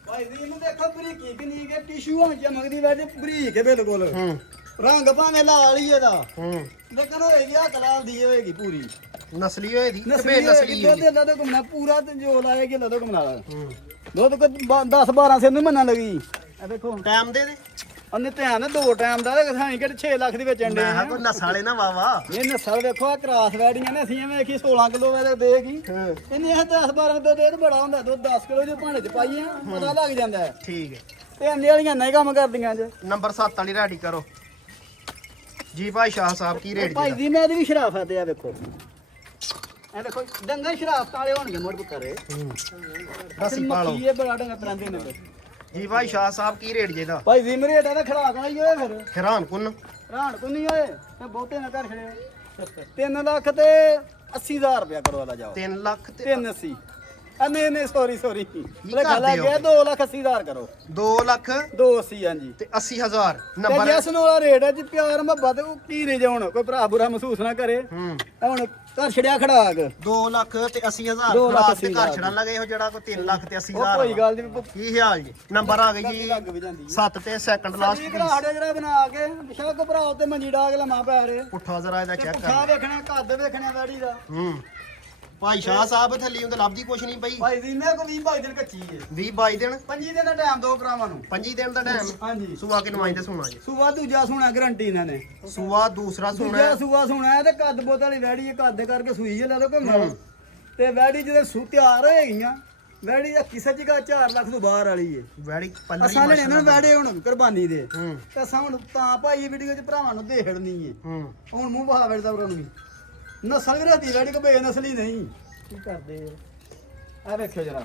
ਭਾਈ ਜੀ ਇਹਨੂੰ ਦੇਖੋ ਬਰੀਕੀ ਕਿੰਨੀ ਕਿ ਟਿਸ਼ੂ ਹਾਂ ਚਮਕਦੀ ਵੈਸੇ ਬਰੀਕ ਹੈ ਬਿਲਕੁਲ ਹੂੰ ਰੰਗ ਭਾਵੇਂ ਲਾਲ ਹੀ ਇਹਦਾ ਹੂੰ ਲੇਕਿਨ ਹੋਏਗੀ ਆ ਕਲਾਲ ਦੀ ਹੋਏਗੀ ਪੂਰੀ ਨਸਲੀ ਹੋਏ ਦੀ ਤੇ ਨਸਲੀ ਬੇਨਸਲੀ ਦੁੱਧ ਹੋਈ ਇਹਦਾ ਤਾਂ ਘੁੰਮਣਾ ਪੂਰਾ ਤੇ ਜੋ ਲਾਏਗੀ ਲੱਦੋ ਘੁੰਮਣਾ ਹੂੰ ਦੁੱਧ ਕੋ 10-12 ਸੇ ਨੂੰ ਮੰਨਣ ਲੱਗੀ ਇਹ ਦੇਖੋ ਟਾਈਮ ਦੇ ਉਹਨੇ ਧਿਆਨ ਨਾਲ 2 ਟਾਈਮ ਦਾ ਤੇ ਸਾਈ ਕਿ 6 ਲੱਖ ਦੀ ਵੇਚਣ ਦੇ ਮੈਂ ਕਿਹਾ ਕੋਈ ਨਸਾਲੇ ਨਾ ਵਾਵਾ ਇਹ ਨਸਲ ਵੇਖੋ ਆ ਕਰਾਸ ਵੈੜੀਆਂ ਨੇ ਅਸੀਂ ਐਵੇਂ ਵੇਖੀ 16 ਕਿਲੋ ਵੇ ਦੇ ਕੀ ਇਹਨੇ ਇਹ 10-12 ਦੁੱਧ ਇਹ ਬੜਾ ਹੁੰਦਾ ਦੁੱਧ 10 ਕਿਲੋ ਜੇ ਭਾਂਡੇ ਚ ਪਾਈਏ ਪਤਾ ਲੱਗ ਜਾਂਦਾ ਹੈ ਠੀਕ ਹੈ ਤੇ ਅੰਡੇ ਵਾਲੀਆਂ ਨਹੀਂ ਕੰਮ ਕਰਦੀਆਂ ਜੇ ਨੰਬਰ 7 ਵਾਲੀ ਰੈਡੀ ਕਰੋ ਜੀ ਭਾਈ ਸ਼ਾਹ ਸਾਹਿਬ ਕੀ ਰੇਟ ਭਾਈ ਜੀ ਜੀ ਮੈਂ ਇਹਦੀ ਵੀ ਸ਼ਰਾਫਤ ਆ ਵੇਖੋ ਇਹ ਦੇਖੋ ਡੰਗਰ ਸ਼ਰਾਫਤ ਵਾਲੇ ਹੋਣਗੇ ਮੋੜ ਪੁੱਤਰੇ ਰਸੀ ਪਾ ਲਓ ਮੱਖੀ ਇਹ ਬੜਾ ਡੰਗਰ ਪਰਾਂਦੇ ਨੇ ਜੀ ਭਾਈ ਸ਼ਾਹ ਸਾਹਿਬ ਕੀ ਰੇਟ ਜੀ ਦਾ ਭਾਈ ਜੀ ਮੇਰੇ ਇਹਦਾ ਖੜਾਕ ਨਾਲ ਹੀ ਹੋਏ ਫਿਰ ਹੈਰਾਨ ਕੁਨ ਰਾਣ ਕੋ ਨਹੀਂ ਹੋਏ ਤੇ ਬਹੁਤੇ ਨਾ ਕਰ ਖੜੇ 3 ਲੱਖ ਤੇ 80000 ਰੁਪਇਆ ਕਰੋ ਇਹਦਾ ਜਾਓ 3 ਲੱਖ ਤੇ 380 ਨਹੀਂ ਸੌਰੀ ਕਰਦੇ ਖਲਾ ਹੋ? ਗਿਆ 2,80,000 ਕਰੋ 2 ਲੱਖ 280 ਹਾਂਜੀ ਤੇ 80000 ਤੇ ਨੰਬਰ ਜਿਸ ਨੂੰ ਵਾਲਾ ਰੇਟ ਹੈ ਜੀ ਪਿਆਰ ਮੁਹੱਬਤ ਉਹ ਕੀ ਰੇ ਜਾਉਣ ਕੋਈ ਭਰਾ ਬੁਰਾ ਮਹਿਸੂਸ ਨਾ ਕਰੇ ਹੂੰ ਹੁਣ ਘਰ ਛੜਿਆ ਖੜਾਕ 2 ਲੱਖ ਤੇ 80000 2 ਲੱਖ ਖਰਾਬ ਤੇ ਘਰ 80,000 ਛੜਨ ਲੱਗੇ ਇਹੋ ਜਿਹੜਾ ਕੋਈ 3 ਲੱਖ ਤੇ ਉਹ 80000 ਕੋਈ ਗੱਲ ਨਹੀਂ ਕੀ ਹਾਲ ਜੀ ਨੰਬਰ ਆ ਗਈ ਜੀ ਲੱਗ ਵੀ ਜਾਂਦੀ 7 ਤੇ ਸੈਕੰਡ ਲਾਸਟ ਜੀ ਘਰਾੜੇ ਜਿਹੜਾ ਬਣਾ ਕੇ ਬਿਸ਼ਾ ਕੋ ਭਰਾ ਤੇ ਮੰਜੀ ਡਾਗ ਲਮਾ ਪੈ ਰੇ ਪੁੱਠਾ ਜ਼ਰਾ ਇਹਦਾ ਚੈੱਕ ਪੁੱਠਾ ਕਰ ਵੇਖਣਾ ਕੱਦ ਵੇਖਣਾ ਵੈੜੀ ਦਾ ਹੂੰ ਭਾਈ ਸ਼ਾਹ ਸਾਹਿਬ ਥੱਲੇ ਹੁੰਦੇ ਲੱਭਦੀ ਕੁਛ ਨਹੀਂ ਪਈ ਭਾਈ ਜੀ ਮੈਂ ਕੋ 20 22 ਦਿਨ ਕੱਚੀ ਏ 20 22 ਦਿਨ 25 ਦਿਨ ਦਾ ਟਾਈਮ ਦੋ ਭਰਾਵਾਂ ਨੂੰ 25 ਦਿਨ ਦਾ ਟਾਈਮ ਹਾਂਜੀ ਸੂਆ ਕਿ ਨਵਾਈ ਤੇ ਸੁਣਾ ਜੀ ਸੂਆ ਦੂਜਾ ਸੁਣਾ ਗਰੰਟੀ ਇਹਨਾਂ ਨੇ ਸੂਆ ਦੂਸਰਾ ਸੁਣਾ ਦੂਜਾ ਸੂਆ ਸੁਣਾ ਹੈ ਤੇ ਕੱਦ ਬੋਤ ਵਾਲੀ ਵੈੜੀ ਹੈ ਕੱਦ ਕਰਕੇ ਸੂਈ ਜੇ ਲਾ ਦੋ ਘੁੰਮਣ ਤੇ ਵੈੜੀ ਜਦੋਂ ਸੂ ਤਿਆਰ ਹੋਏਗੀਆਂ ਵੈੜੀ ਦਾ ਕਿਸੇ ਜਗ੍ਹਾ 4 ਲੱਖ ਤੋਂ ਬਾਹਰ ਵਾਲੀ ਏ ਵੈੜੀ ਪੱਲਰੀ ਅਸਾਂ ਨੇ ਇਹਨਾਂ ਵੈੜੇ ਹੁਣ ਕੁਰਬਾਨੀ ਦੇ ਹੂੰ ਤੇ ਅਸਾਂ ਹੁਣ ਤਾਂ ਭਾਈ ਵੀਡੀਓ 'ਚ ਭਰਾਵਾਂ ਨੂੰ ਦੇਖੜਨੀ ਏ ਹੂੰ ਹੁਣ ਮੂੰਹ ਬਹਾ ਵੜਦਾ ਉਹਨਾਂ ਨੂੰ ਨਸਲ ਵੀ ਰਹਦੀ ਵੈੜੀ ਕੋ ਬੇਨਸਲੀ ਨਹੀਂ ਕੀ ਕਰਦੇ ਆ ਵੇਖੋ ਜਰਾ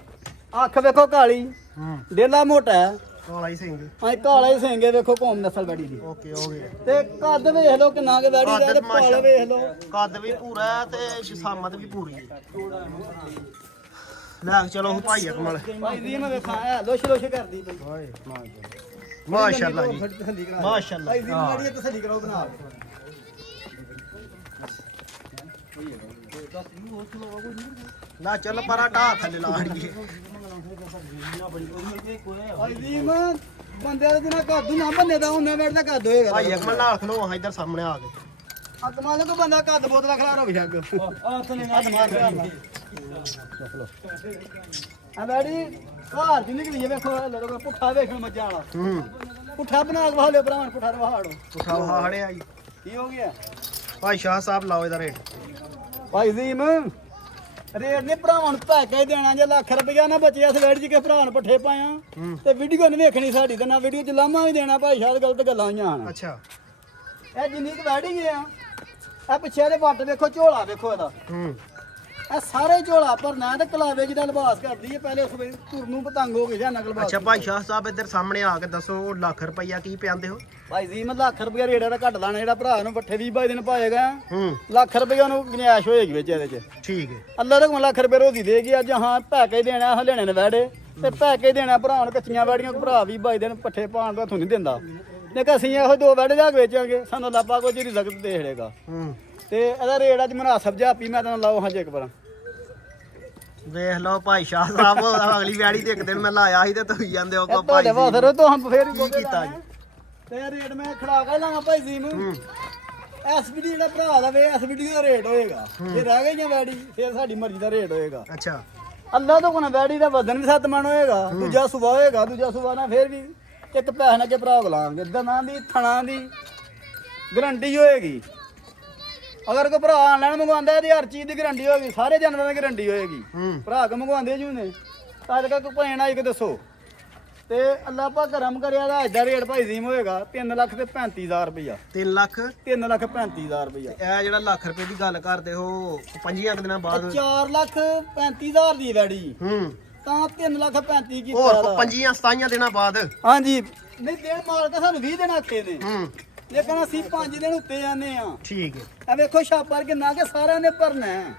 ਅੱਖ ਵੇਖੋ ਕਾਲੀ ਹੂੰ ਡੇਲਾ ਮੋਟਾ ਹੈ ਕਾਲਾ ਹੀ ਸਿੰਘ ਐ ਕਾਲਾ ਹੀ ਸਿੰਗੇ ਵੇਖੋ ਕੌਮ ਨਸਲ ਵੈੜੀ ਦੀ ਓਕੇ ਹੋ ਗਿਆ ਤੇ ਕੱਦ ਵੇਖ ਲਓ ਕਿੰਨਾ ਕੇ ਵੈੜੀ ਦਾ ਤੇ ਪਾਲ ਵੇਖ ਲਓ ਕੱਦ ਵੀ ਪੂਰਾ ਹੈ ਤੇ ਜਸਾਮਤ ਵੀ ਪੂਰੀ ਹੈ ਲੈ ਚਲੋ ਹੁਣ ਭਾਈ ਅਕਮਲ ਭਾਈ ਦੀ ਮੈਂ ਵੇਖਾਂ ਐ ਲੋਸ਼ ਕਰਦੀ ਪਈ ਮਾਸ਼ਾਅੱਲਾ ਜੀ ਮਾਸ਼ਾਅੱਲਾ ਮਾਸ਼ਾਅੱਲਾ। ਭਾਈ ਦੀ ਵੈੜੀ ਤਸੱਲੀ ਕਰਾਓ ਬਣਾ ਨਾ ਚੱਲ ਪਰਾ ਢਾਹ ਥੱਲੇ ਲਾ ਅੜੀਏ ਭਾਈ ਦੀ ਮੈਂ ਬੰਦੇ ਦਾ ਜਿੰਨਾ ਕੱਦ ਨਾ ਬੰਦੇ ਦਾ ਉਹਨਾਂ ਵੇੜ ਦਾ ਕੱਦ ਹੋਏਗਾ ਭਾਈ ਅਕਮਲ ਨਾਲ ਖਲੋ ਆ ਇੱਧਰ ਸਾਹਮਣੇ ਆ ਕੇ ਅਕਮਾਲ ਕੋ ਬੰਦਾ ਕੱਦ ਬੋਤਲਾ ਖਲਾਰ ਹੋ ਗਿਆ ਆ ਥਲੇ ਨਾ ਆ ਬੈੜੀ ਘਰ ਦੀ ਨਿਕਲੀ ਹੈ ਵੇਖੋ ਲੋਕ ਪੁੱਠਾ ਵੇਖਣ ਮੱਝਾਂ ਵਾਲਾ ਹੂੰ ਪੁੱਠਾ ਬਣਾ ਕੇ ਵਾਲਿਓ ਭਰਾਵਾਂ ਪੁੱਠਾ ਰਵਾੜੋ ਉਠਾ ਹਾੜਿਆ ਜੀ ਕੀ ਹੋ ਗਿਆ ਭਾਈ ਸ਼ਾਹ ਸਾਹਿਬ ਲਾਓ ਇਹਦਾ ਰੇਟ ਭਾਈ ਜ਼ੀਮ ਰੇਟ ਨੇ ਭਰਾਵਾਂ ਨੂੰ ਪੈਕੇ ਦੇਣਾ ਜੇ ਲੱਖ ਰੁਪਇਆ ਨਾ ਬਚਿਆ ਇਸ ਵੈੜ ਜੀ ਕੇ ਭਰਾ ਨੂੰ ਪੱਠੇ ਪਾਇਆ ਹੂੰ ਤੇ ਵੀਡੀਓ ਨਹੀਂ ਵੇਖਣੀ ਸਾਡੀ ਤੇ ਨਾ ਵੀਡੀਓ ਚ ਲਾਮਾ ਵੀ ਦੇਣਾ ਭਾਈ ਸ਼ਾਇਦ ਗਲਤ ਗੱਲਾਂ ਹੋਈਆਂ ਹਨ ਅੱਛਾ ਇਹ ਜਿੰਨੀ ਕੁ ਵੈੜੀ ਗਿਆ ਇਹ ਪਿੱਛੇ ਇਹਦੇ ਵੱਟ ਵੇਖੋ ਝੋਲਾ ਵੇਖੋ ਇਹਦਾ ਹੂੰ ਇਹ ਸਾਰੇ ਝੋਲਾ ਭਰਨਾ ਤੇ ਕਲਾਵੇ ਜਿਹਦਾ ਲਿਬਾਸ ਕਰਦੀ ਹੈ ਪਹਿਲੇ ਉਸ ਵੇਲੇ ਤੁਰ ਨੂੰ ਪਤੰਗ ਹੋ ਗਏ ਜਾਂ ਨਕਲ ਬਾਸ ਅੱਛਾ ਭਾਈ ਸ਼ਾਹ ਸਾਹਿਬ ਇੱਧਰ ਸਾਹਮਣੇ ਆ ਕੇ ਦੱਸੋ ਲੱਖ ਰੁਪਈਆ ਕੀ ਪਿਆਂਦੇ ਹੋ ਭਾਈ ਜ਼ੀਮ ਲੱਖ ਰੁਪਇਆ ਰੇਟ ਦਾ ਘੱਟ ਲਾਣਾ ਜਿਹੜਾ ਭਰਾ ਨੂੰ ਪੱਠੇ 20 ਦਿਨ ਪਾਏਗਾ ਹੂੰ ਲੱਖ ਰੁਪਇਆ ਨੂੰ ਗੁੰਜਾਇਸ਼ ਹੋਏਗੀ ਵਿੱਚ ਇਹਦੇ ਚ ਠੀਕ ਹੈ ਅੱਲਾ ਦੇ ਕੋਲ ਲੱਖ ਰੁਪਏ ਰੋਦੀ ਦੇਗੀ ਅੱਜ ਹਾਂ ਪੈਕੇ ਦੇਣਾ ਹਲਿਆਣੇ ਨੇ ਵੈੜੇ ਤੇ ਪੈਕੇ ਦੇਣਾ ਭਰਾ ਨੂੰ ਕੱਚੀਆਂ ਵੈੜੀਆਂ ਭਰਾ ਵੀ 22 ਦਿਨ ਪੱਠੇ ਪਾਣ ਦਾ ਤੁਹਾਨੂੰ ਨਹੀਂ ਦਿੰਦਾ ਲੇਕਿਨ ਅਸੀਂ ਇਹੋ ਦੋ ਵੈੜੇ ਜਾ ਕੇ ਵੇਚਾਂਗੇ ਸਾਨੂੰ ਲੱਭਾ ਕੋਈ ਜਿਹੜੀ ਜ਼ਗਤ ਦੇ ਹੜੇਗਾ ਹੂੰ ਤੇ ਇਹਦਾ ਰੇਟ ਅੱਜ ਮੁਨਾਸਬ ਜਾਪੀ ਮੈਂ ਤੁਹਾਨੂੰ ਲਾਓ ਹਾਂ ਜੇ ਇੱਕ ਵਾਰ ਵੇਖ ਲਓ ਭਾਈ ਸ਼ਾਹ ਸਾਹਿਬ ਅਗਲੀ ਵਿਆੜੀ ਤੇ ਇੱਕ ਦਿਨ ਮੈਂ ਲਾਇਆ ਸੀ ਤੇ ਤੁਸੀਂ ਜਾਂਦੇ ਹੋ ਕੋ ਭਾਈ ਤੁਹਾਡੇ ਵਾਸਤੇ ਤੋਂ ਹਮ ਫੇਰ ਕੀ ਕੀਤਾ ਜੀ? ਤੇ ਰੇਟ ਮੈਂ ਖੜਾ ਕੇ ਲਾਵਾਂ ਭਾਈ ਜੀ ਨੂੰ ਐਸਪੀਡੀ ਜਿਹੜਾ ਭਰਾ ਦਾ ਵੇ ਐਸਪੀਡੀ ਦਾ ਰੇਟ ਹੋਏਗਾ ਜੇ ਰਹਿ ਗਈਆਂ ਵੈੜੀ ਫੇਰ ਸਾਡੀ ਮਰਜ਼ੀ ਦਾ ਰੇਟ ਹੋਏਗਾ ਅੱਛਾ ਅੱਲਾ ਤੋਂ ਕੋਨਾ ਵੈੜੀ ਦਾ ਵਜ਼ਨ ਵੀ 7 ਮਣ ਹੋਏਗਾ ਦੂਜਾ ਸੁਬਾ ਹੋਏਗਾ ਦੂਜਾ ਸੁਬਾ ਨਾਲ ਫੇਰ ਵੀ ਇੱਕ ਪੈਸੇ ਨਾਲ ਕੇ ਭਰਾ ਲਾਂਗੇ ਦਨਾਂ ਦੀ ਥਣਾ ਦੀ ਗਰੰਟੀ ਹੋਏਗੀ ਅਗਰ ਕੋਈ ਭਰਾ ਆਨਲਾਈਨ ਮੰਗਵਾਉਂਦਾ ਇਹਦੀ ਹਰ ਚੀਜ਼ ਦੀ ਗਰੰਟੀ ਹੋਏਗੀ ਸਾਰੇ ਜਾਨਵਰਾਂ ਦੀ ਗਰੰਟੀ ਹੋਏਗੀ ਹੂੰ ਭਰਾ ਕੇ ਮੰਗਵਾਉਂਦੇ ਜੂ ਨੇ ਤਾਂ ਅੱਜ ਕੱਲ੍ਹ ਕੋਈ ਭੈਣ ਆਈ ਕੇ ਦੱਸੋ ਤੇ ਅੱਲਾ ਪਾ ਕਰਮ ਕਰਿਆ ਦਾ ਐਡਾ ਰੇਟ ਭਾਈ ਜ਼ੀਮ ਹੋਏਗਾ 3 ਲੱਖ ਤੇ 35,000 ਰੁਪਇਆ 3 ਲੱਖ 3 ਲੱਖ 35,000 ਰੁਪਇਆ ਇਹ ਜਿਹੜਾ ਲੱਖ ਰੁਪਏ ਦੀ ਗੱਲ ਕਰਦੇ ਹੋ 5 ਦਿਨਾਂ ਬਾਅਦ 4 ਲੱਖ 35,000 ਦੀ ਵੈੜੀ ਹੂੰ ਤਾਂ 3 ਲੱਖ 35 ਕੀਤਾ ਹੋਰ ਇਹਦਾ। 5-7 ਦਿਨਾਂ ਬਾਅਦ ਹਾਂਜੀ ਨਹੀਂ ਦੇਣ ਮਾਲਕ ਸਾਨੂੰ 20 ਦਿਨ ਆਖੇ ਨੇ ਹੂੰ ਲੇਕਿਨ ਅਸੀਂ 5 ਦਿਨ ਉੱਤੇ ਜਾਂਦੇ ਆ ਠੀਕ ਹੈ ਇਹ ਵੇਖੋ ਛਾਪਰ ਕਿੰਨਾ ਕਿ ਸਾਰਿਆਂ ਨੇ ਭਰਨਾ ਹੈ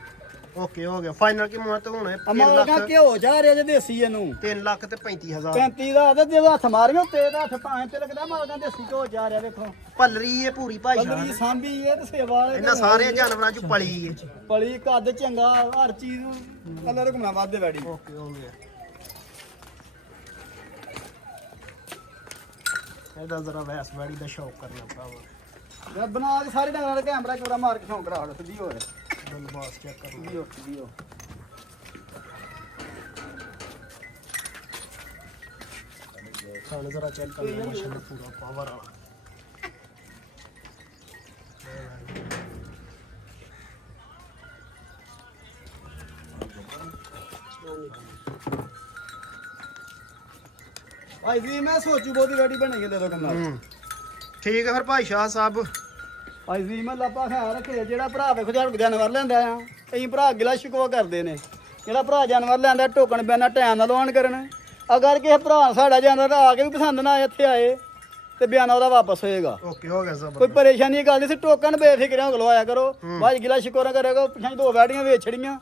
ਓਕੇ ਹੋ ਗਿਆ ਫਾਈਨਲ ਕੀ ਮੁਹੱਤ ਹੋਣਾ 3 ਅਮਾਲਕਾ ਲੱਖ ਘਿਓ ਜਾ ਰਿਹਾ ਜੇ ਦੇਸੀ ਇਹਨੂੰ 3 ਲੱਖ ਤੇ 35,000 35 ਦਾ ਤੇ ਜਦੋਂ ਹੱਥ ਮਾਰਿਓ ਤੇ ਇਹਦਾ ਹੱਥ ਤਾਂ ਤੇ ਲੱਗਦਾ ਮਾਲਕਾਂ ਦੇਸੀ ਘਿਓ ਜਾ ਰਿਹਾ ਵੇਖੋ ਪੱਲਰੀ ਇਹ ਪੂਰੀ ਭਾਈ ਸਾਹਿਬ ਬੰਦਰੀ ਸਾਂਭੀ ਇਹ ਤੇ ਸੇਵਾ ਵਾਲੇ ਇਹਨਾਂ ਸਾਰੇ ਜਾਨਵਰਾਂ ਚ ਪਲੀ ਹੈ ਪਲੀ ਕੱਦ ਚੰਗਾ ਹਰ ਚੀਜ਼ ਨੂੰ ਕਲਰ ਘੁੰਮਣਾ ਵੱਧਦੇ ਵੈੜੀ ਓਕੇ ਹੋ ਗਿਆ ਇਹਦਾ ਜ਼ਰਾ ਵੈਸ ਵਾੜੀ ਦਾ ਸ਼ੌਕ ਕਰਨਾ ਭਰਾਵਾ ਮੈਂ ਬਣਾ ਕੇ ਸਾਰੇ ਡੰਗਰਾਂ ਦਾ ਕੈਮਰਾ ਚੋਰਾ ਮਾਰ ਕੇ ਸ਼ੌਂਕ ਕਰਾ ਹੜ ਸਿੱਧੀ ਹੋਏ ਬਲਬਾਸ ਚੈੱਕ ਕਰ ਸਿੱਧੀ ਹੋ ਸਿੱਧੀ ਹੋ ਖਾਣੇ ਜ਼ਰਾ ਚੈੱਕ ਕਰ ਲੈ ਮਾਸ਼ਾਅੱਲਾ ਪੂਰਾ ਪਾਵਰ ਵਾਲਾ ਭਾਈ ਜੀ ਮੈਂ ਸੋਚੂ ਬਹੁਤੀ ਵੈੜੀ ਬਣੇਗੀ ਦੇ ਦੋ ਕੰਨਾਂ ਹੂੰ ਠੀਕ ਹੈ ਫਿਰ ਭਾਈ ਸ਼ਾਹ ਸਾਹਿਬ ਭਾਈ ਜੀ ਮੈਂ ਲਾਪਾ ਖਿਆਲ ਰੱਖੇ ਜਿਹੜਾ ਭਰਾ ਵੇਖੋ ਜਾਨਵਰ ਲੈਂਦਾ ਆ ਕਈ ਭਰਾ ਗਿਲਾ ਸ਼ਿਕਵਾ ਕਰਦੇ ਨੇ ਜਿਹੜਾ ਭਰਾ ਜਾਨਵਰ ਲੈਂਦਾ ਟੋਕਣ ਬਿਨਾ ਟਾਈਮ ਨਾਲ ਆਉਣ ਕਰਨ ਅਗਰ ਕਿਸੇ ਭਰਾ ਸਾਡਾ ਜਾਨਵਰ ਆ ਕੇ ਵੀ ਪਸੰਦ ਨਾ ਆਏ ਇੱਥੇ ਆਏ ਤੇ ਬਿਆਨਾ ਉਹਦਾ ਵਾਪਸ ਹੋਏਗਾ। ਓਕੇ ਹੋ ਗਿਆ ਕੋਈ ਜ਼ਬਰਦਸਤ। ਪਰੇਸ਼ਾਨੀ ਦੀ ਗੱਲ ਨਹੀਂ ਸੀ, ਟੋਕਨ ਬੇਫਿਕਰਾਂ ਲਵਾਇਆ ਕਰੋ। ਬਾਅਦ ਗਿਲਾ ਸ਼ਿਕੋਰਾ ਕਰੇਗਾ, ਪਿਛਾਂ 2 ਵੈੜੀਆਂ ਵੇਚ ਛੜੀਆਂ,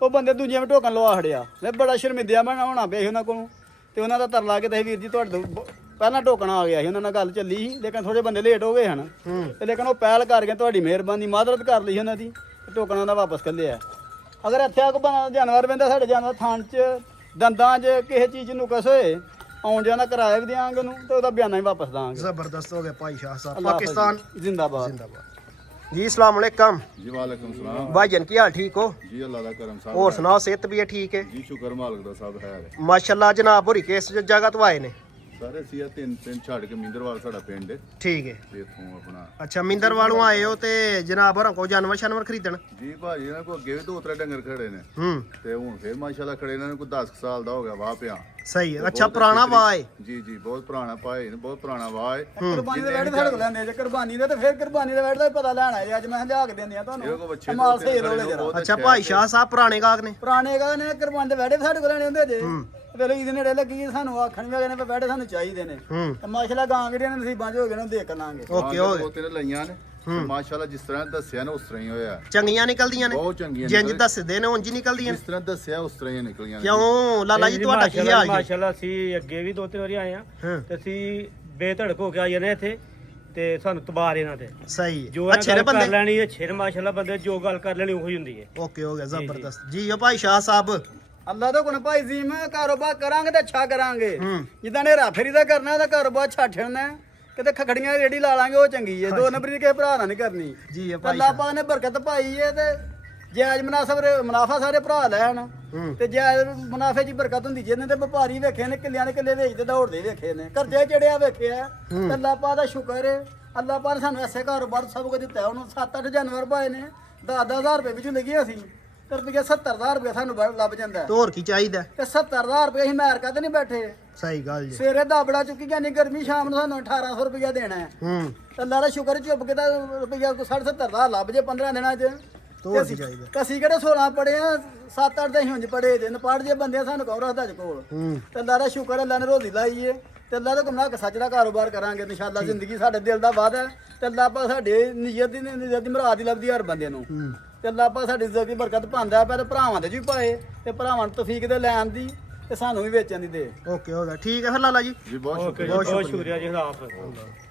ਉਹ ਬੰਦੇ ਦੂਜੀਆਂ ਵੀ ਟੋਕਨ ਲਵਾ ਖੜਿਆ। ਮੈਂ ਬੜਾ ਸ਼ਰਮਿੰਦਿਆ ਬਣਾ ਹੋਣਾ ਪਿਆ ਸੀ ਉਹਨਾਂ ਕੋਲੋਂ, ਤੇ ਉਹਨਾਂ ਦਾ ਤਰਲਾ ਕੇ ਤੇ ਵੀਰ ਜੀ ਤੁਹਾਡੇ ਤੋਂ ਪਹਿਲਾਂ ਟੋਕਨ ਆ ਗਿਆ ਸੀ, ਉਹਨਾਂ ਨਾਲ ਗੱਲ ਚੱਲੀ ਸੀ, ਲੇਕਿਨ ਥੋੜੇ ਬੰਦੇ ਲੇਟ ਹੋ ਗਏ ਹਨ, ਤੇ ਲੇਕਿਨ ਉਹ ਪਹਿਲ ਕਰ ਗਏ, ਤੁਹਾਡੀ ਮਿਹਰਬਾਨੀ, ਮਾਦਰਤ ਕਰ ਲਈ ਉਹਨਾਂ ਦੀ, ਤੇ ਟੋਕਨਾਂ ਦਾ ਵਾਪਸ ਕੱਲਿਆ। ਅਗਰ ਇੱਥੇ ਆ ਕੋ ਜਾਨਵਰ ਬੰਦਾ ਸਾਡੇ ਜਾਨਵਰ ਥਾਣ 'ਚ ਦੰਦਾਂ 'ਚ ਕਿਸੇ ਚੀਜ਼ 'ਚ ਨੁਕਸ ਹੋਏ, ਆਉਣ ਜਾਣ ਦਾ ਕਿਰਾਇਆ ਵੀ ਦਿਆਂਗੇ ਉਹਨੂੰ, ਤੇ ਉਹਦਾ ਬਿਆਨਾ ਵੀ ਵਾਪਸ ਦਾਂਗੇ। ਜ਼ਬਰਦਸਤ ਹੋ ਗਿਆ ਭਾਈ ਸ਼ਾਹ ਸਾਹਿਬ। ਅੱਲਾਹ ਪਾਕਿਸਤਾਨ ਹਾਫਿਜ਼, ਜ਼ਿੰਦਾਬਾਦ। जिंदाबाद जी। अस्सलाम वालेकुम ਜੀ ਵਾਲੇਕੁਮ ਸਲਾਮ भाईजान, की हाल ठीक हो? ਜੀ ਅੱਲਾ ਦਾ ਕਰਮ ਸਾਹਿਬ और सुनाओ, सेहत भी है ठीक है? ਜੀ ਸ਼ੁਕਰ ਮਾਲਕ ਦਾ ਸਭ ਹੈ माशाल्लाह जनाब होरी किस जगह तो आए ने? ਸਾਰੇ ਅਸੀਂ 3 ਪਿੰਡ ਛੱਡ ਕੇ ਮਿੰਦਰਵਾਲ ਸਾਡਾ ਪਿੰਡ ਹੈ ठीक है। ਤੇ ਇੱਥੋਂ ਆਪਣਾ अच्छा मिंदर वालों आए हो ते जनाब होरां को जानवर शानवर खरीदण? ਜੀ ਭਾਜੀ ਇਹਨਾਂ ਕੋ ਅੱਗੇ ਵੀ 2-3 ਡੰਗਰ ਖੜੇ ਨੇ ਤੇ ਹੁਣ ਫਿਰ ਮਾਸ਼ਾਅੱਲਾ ਖੜੇ ਇਹਨਾਂ ਨੂੰ ਕੋਈ 10 ਸਾਲ ਦਾ ਹੋ ਗਿਆ ਵਾਹ ਪਿਆ। सही है। अच्छा पुराना वाह है? ਜੀ ਜੀ ਬਹੁਤ ਪੁਰਾਣਾ ਪਾਏ ਨੇ, ਬਹੁਤ ਪੁਰਾਣਾ ਵਾਹ ਹੈ। ਕੁਰਬਾਨੀ ਦੇ ਵੈੜ ਸਾਡੇ ਕੋਲ ਲੈਂਦੇ ਜੇ ਕੁਰਬਾਨੀ ਦੇ, ਤੇ ਫਿਰ ਕੁਰਬਾਨੀ ਦੇ ਵੈੜ ਦਾ ਵੀ ਪਤਾ ਲੈਣਾ ਜੇ ਅੱਜ ਮੈਂ ਹੰਝਾ ਕੇ ਦਿੰਦੀ ਆ ਇਹੋ ਕੋ ਤੁਹਾਨੂੰ। ਬੱਚੇ ਮਾਲ ਸਹੀ ਰੋਲੇ ਜਰਾ। अच्छा भाई शाह साहब पुराने गाहक ने? ਪੁਰਾਣੇ ਗਾ ਨੇ ਕੁਰਬਾਨੀ ਦੇ ਵੈੜੇ ਵੀ ਸਾਡੇ ਕੋਲ ਲੈਣੇ ਹੁੰਦੇ ਜੇ, ਵੇਲੇ ਇਹਦੇ ਨੇੜੇ ਲੱਗੀ ਸਾਨੂੰ ਆਖਣ ਵੀ ਗਏ ਨੇ ਵੈੜੇ ਸਾਨੂੰ ਚਾਹੀਦੇ ਨੇ, ਤੇ ਮਾਸ਼ਾਅੱਲਾ ਗਾਂ ਜਿਹੜੀਆਂ ਨਸੀਬਾਂ 'ਚ ਹੋ ਗਏ ਨੇ ਉਹ ਦੇਖ ਲਾਂਗੇ। ओके हो गए। ਤੇਰੇ ਲਈਆਂ ਨੇ ਮਾਸ਼ਾਅੱਲਾ ਜਿਸ ਤਰ੍ਹਾਂ ਦੱਸਿਆ ਨਾ ਉਸ ਤਰ੍ਹਾਂ ਹੀ ਹੋਇਆ। चंगियां निकलदियां ने? ਬਹੁਤ ਚੰਗੀਆਂ जिंज दसदे ने उंज ही निकलदियां ਜਿਸ ਤਰ੍ਹਾਂ ਦੱਸਿਆ ਉਸ ਤਰ੍ਹਾਂ ਹੀ ਨਿਕਲੀਆਂ ਨੇ। क्यों लाला जी ਤੁਹਾਡਾ ਕੀ ਹਾਲ ਜੀ? ਮਾਸ਼ਾਅੱਲਾ ਅਸੀਂ ਅੱਗੇ ਵੀ 2-3 ਵਾਰੀ ਆਏ ਆ, ਤੇ ਅਸੀਂ ਬੇਧੜਕ ਹੋ ਕੇ ਆਏ ਨੇ ਇੱਥੇ, ਤੇ ਸਾਨੂੰ ਤਬਾਰ ਇਹਨਾਂ ਤੇ सही है। ਜੋ ਇਹਨਾਂ अच्छे ने ਗੱਲ ਕਰ बंदे? ਲੈਣੀ ਹੈ, ਛੇਰ ਮਾਸ਼ਾਅੱਲਾ ਬੰਦੇ ਜੋ ਗੱਲ ਕਰ ਲੈਣੀ ਉਹੀ ਹੁੰਦੀ ਹੈ। ओके हो गया जबरदस्त जी। यो भाई शाह साहब ਅੱਲਾ ਦਾ ਗੁਣ ਭਾਈ ਜੀ, ਮੈਂ ਕਾਰੋਬਾਰ ਕਰਾਂਗੇ ਤੇ ਅੱਛਾ ਕਰਾਂਗੇ। ਜਿੱਦਾਂ ਨੇ ਰਾਫੇਰੀ ਦਾ ਕਰਨਾ ਉਹਦਾ ਕਾਰੋਬਾਰ ਛੱਡ ਛੱਡਣਾ, ਕਿਤੇ ਖਖੜੀਆਂ ਦੀ ਰੇੜੀ ਲਾ ਲਾਂਗੇ, ਉਹ ਚੰਗੀ ਹੈ। 2 ਨੰਬਰੀ ਕਿਸੇ ਭਰਾ ਨਾਲ ਨਹੀਂ ਕਰਨੀ जी है ਅੱਲਾ भाई ਪਾਕ ਨੇ ਬਰਕਤ ਪਾਈ ਹੈ, ਤੇ ਜਾਇਜ਼ ਮੁਨਾਫਾ ਸਾਰੇ ਭਰਾ ਲੈਣ, ਤੇ ਜਾਇਜ਼ ਮੁਨਾਫੇ 'ਚ ਹੀ ਬਰਕਤ ਹੁੰਦੀ। ਜਿਹਨੇ ਤੇ ਵਪਾਰੀ ਵੇਖੇ ਨੇ ਕਿੱਲਿਆਂ ਦੇ ਕਿੱਲੇ ਵੇਚਦੇ ਦੌੜਦੇ ਵੇਖੇ ਨੇ, ਕਰਜ਼ੇ ਚੜਿਆ ਵੇਖਿਆ, ਤੇ ਅੱਲਾ ਪਾਕ ਦਾ ਸ਼ੁਕਰ ਹੈ। ਅੱਲਾ ਪਾਕ ਨੇ ਸਾਨੂੰ ਐਸੇ ਕਾਰੋਬਾਰ ਸਭ ਕੁਝ ਦਿੱਤਾ। ਉਹਨੂੰ 7-8 ਜਾਨਵਰ ਪਾਏ ਨੇ, 10,000 ਰੁਪਏ ਵਿੱਚ ਲੱਗੇ ਅਸੀਂ, ਤੇ ਰੁਪਈਆ 70,000 ਰੁਪਏ ਸਾਨੂੰ ਲੱਭ ਜਾਂਦਾ, तो और की चाहिए? ਤੇ 70,000 ਰੁਪਏ ਅਸੀਂ ਅਮਰੀਕਾ ਤੇ ਨਹੀਂ ਬੈਠੇ। सही गल जी। ਸਵੇਰੇ ਦਾਬੜਾ ਚੁੱਕੀ ਜਾਂਦੀ ਗਰਮੀ, ਸ਼ਾਮ ਨੂੰ ਸਾਨੂੰ 1800 ਰੁਪਇਆ ਦੇਣਾ ਹੈ। ਤੇ ਅੱਲਾ ਦਾ ਸ਼ੁਕਰ ਚੁੱਪ ਕੇ ਤਾਂ ਰੁਪਈਆ 70,000 ਲੱਭ ਜੇ 15 ਦਿਨਾਂ 'ਚ। तो और की चाहिए? ਅਸੀਂ ਕਿਹੜੇ 16 ਪੜੇ ਆ, 7-8 ਦੇ ਹੁੰਜ ਪੜੇ ਜੇ, ਪੜ ਜੇ ਬੰਦੇ ਸਾਨੂੰ ਕਹੋ ਰੱਖਦਾ ਜ ਕੋਲ। ਤੇ ਅੱਲਾ ਦਾ ਸ਼ੁਕਰ, ਅੱਲਾ ਨੇ ਰੋਜ਼ੀ ਲਾਈ ਏ, ਤੇ ਅੱਲਾ ਦਾ ਗੁਨਾਹ ਸੱਚ ਦਾ ਕਾਰੋਬਾਰ ਕਰਾਂਗੇ ਇਨਸ਼ਾਅੱਲਾ। ਜ਼ਿੰਦਗੀ ਸਾਡੇ ਦਿਲ ਦਾ ਵਾਅਦਾ ਹੈ, ਤੇ ਅੱਲਾ ਪਾ ਸਾਡੇ ਨੀਅਤ ਦੀ ਮੁਰਾਦ ਦੀ ਲੱਭਦੀ ਹਰ ਬੰਦੇ ਨੂੰ, ਤੇ ਅੱਲਾ ਪਾ ਸਾਡੀ ਇੱਜ਼ਤ ਦੀ ਬਰਕਤ ਪਾਉਂਦਾ ਪਿਆ, ਤੇ ਭਰਾਵਾਂ ਦੇ ਵੀ ਪਾਏ, ਤੇ ਭਰਾਵਾਂ ਨੂੰ ਤੌਫੀਕ ਦੇ ਲੈਣ ਦੀ, ਤੇ ਸਾਨੂੰ ਵੀ ਵੇਚਣ ਦੀ ਦੇ। ओके हो गया ठीक है फिर लाला जी। ਜੀ ਬਹੁਤ ਓਕੇ ਸ਼ੁਕਰੀਆ। ਜੀ, ਬਹੁਤ ਸ਼ੁਕਰੀਆ ਜੀ, ਖੁਦਾ ਹਾਫਿਜ਼।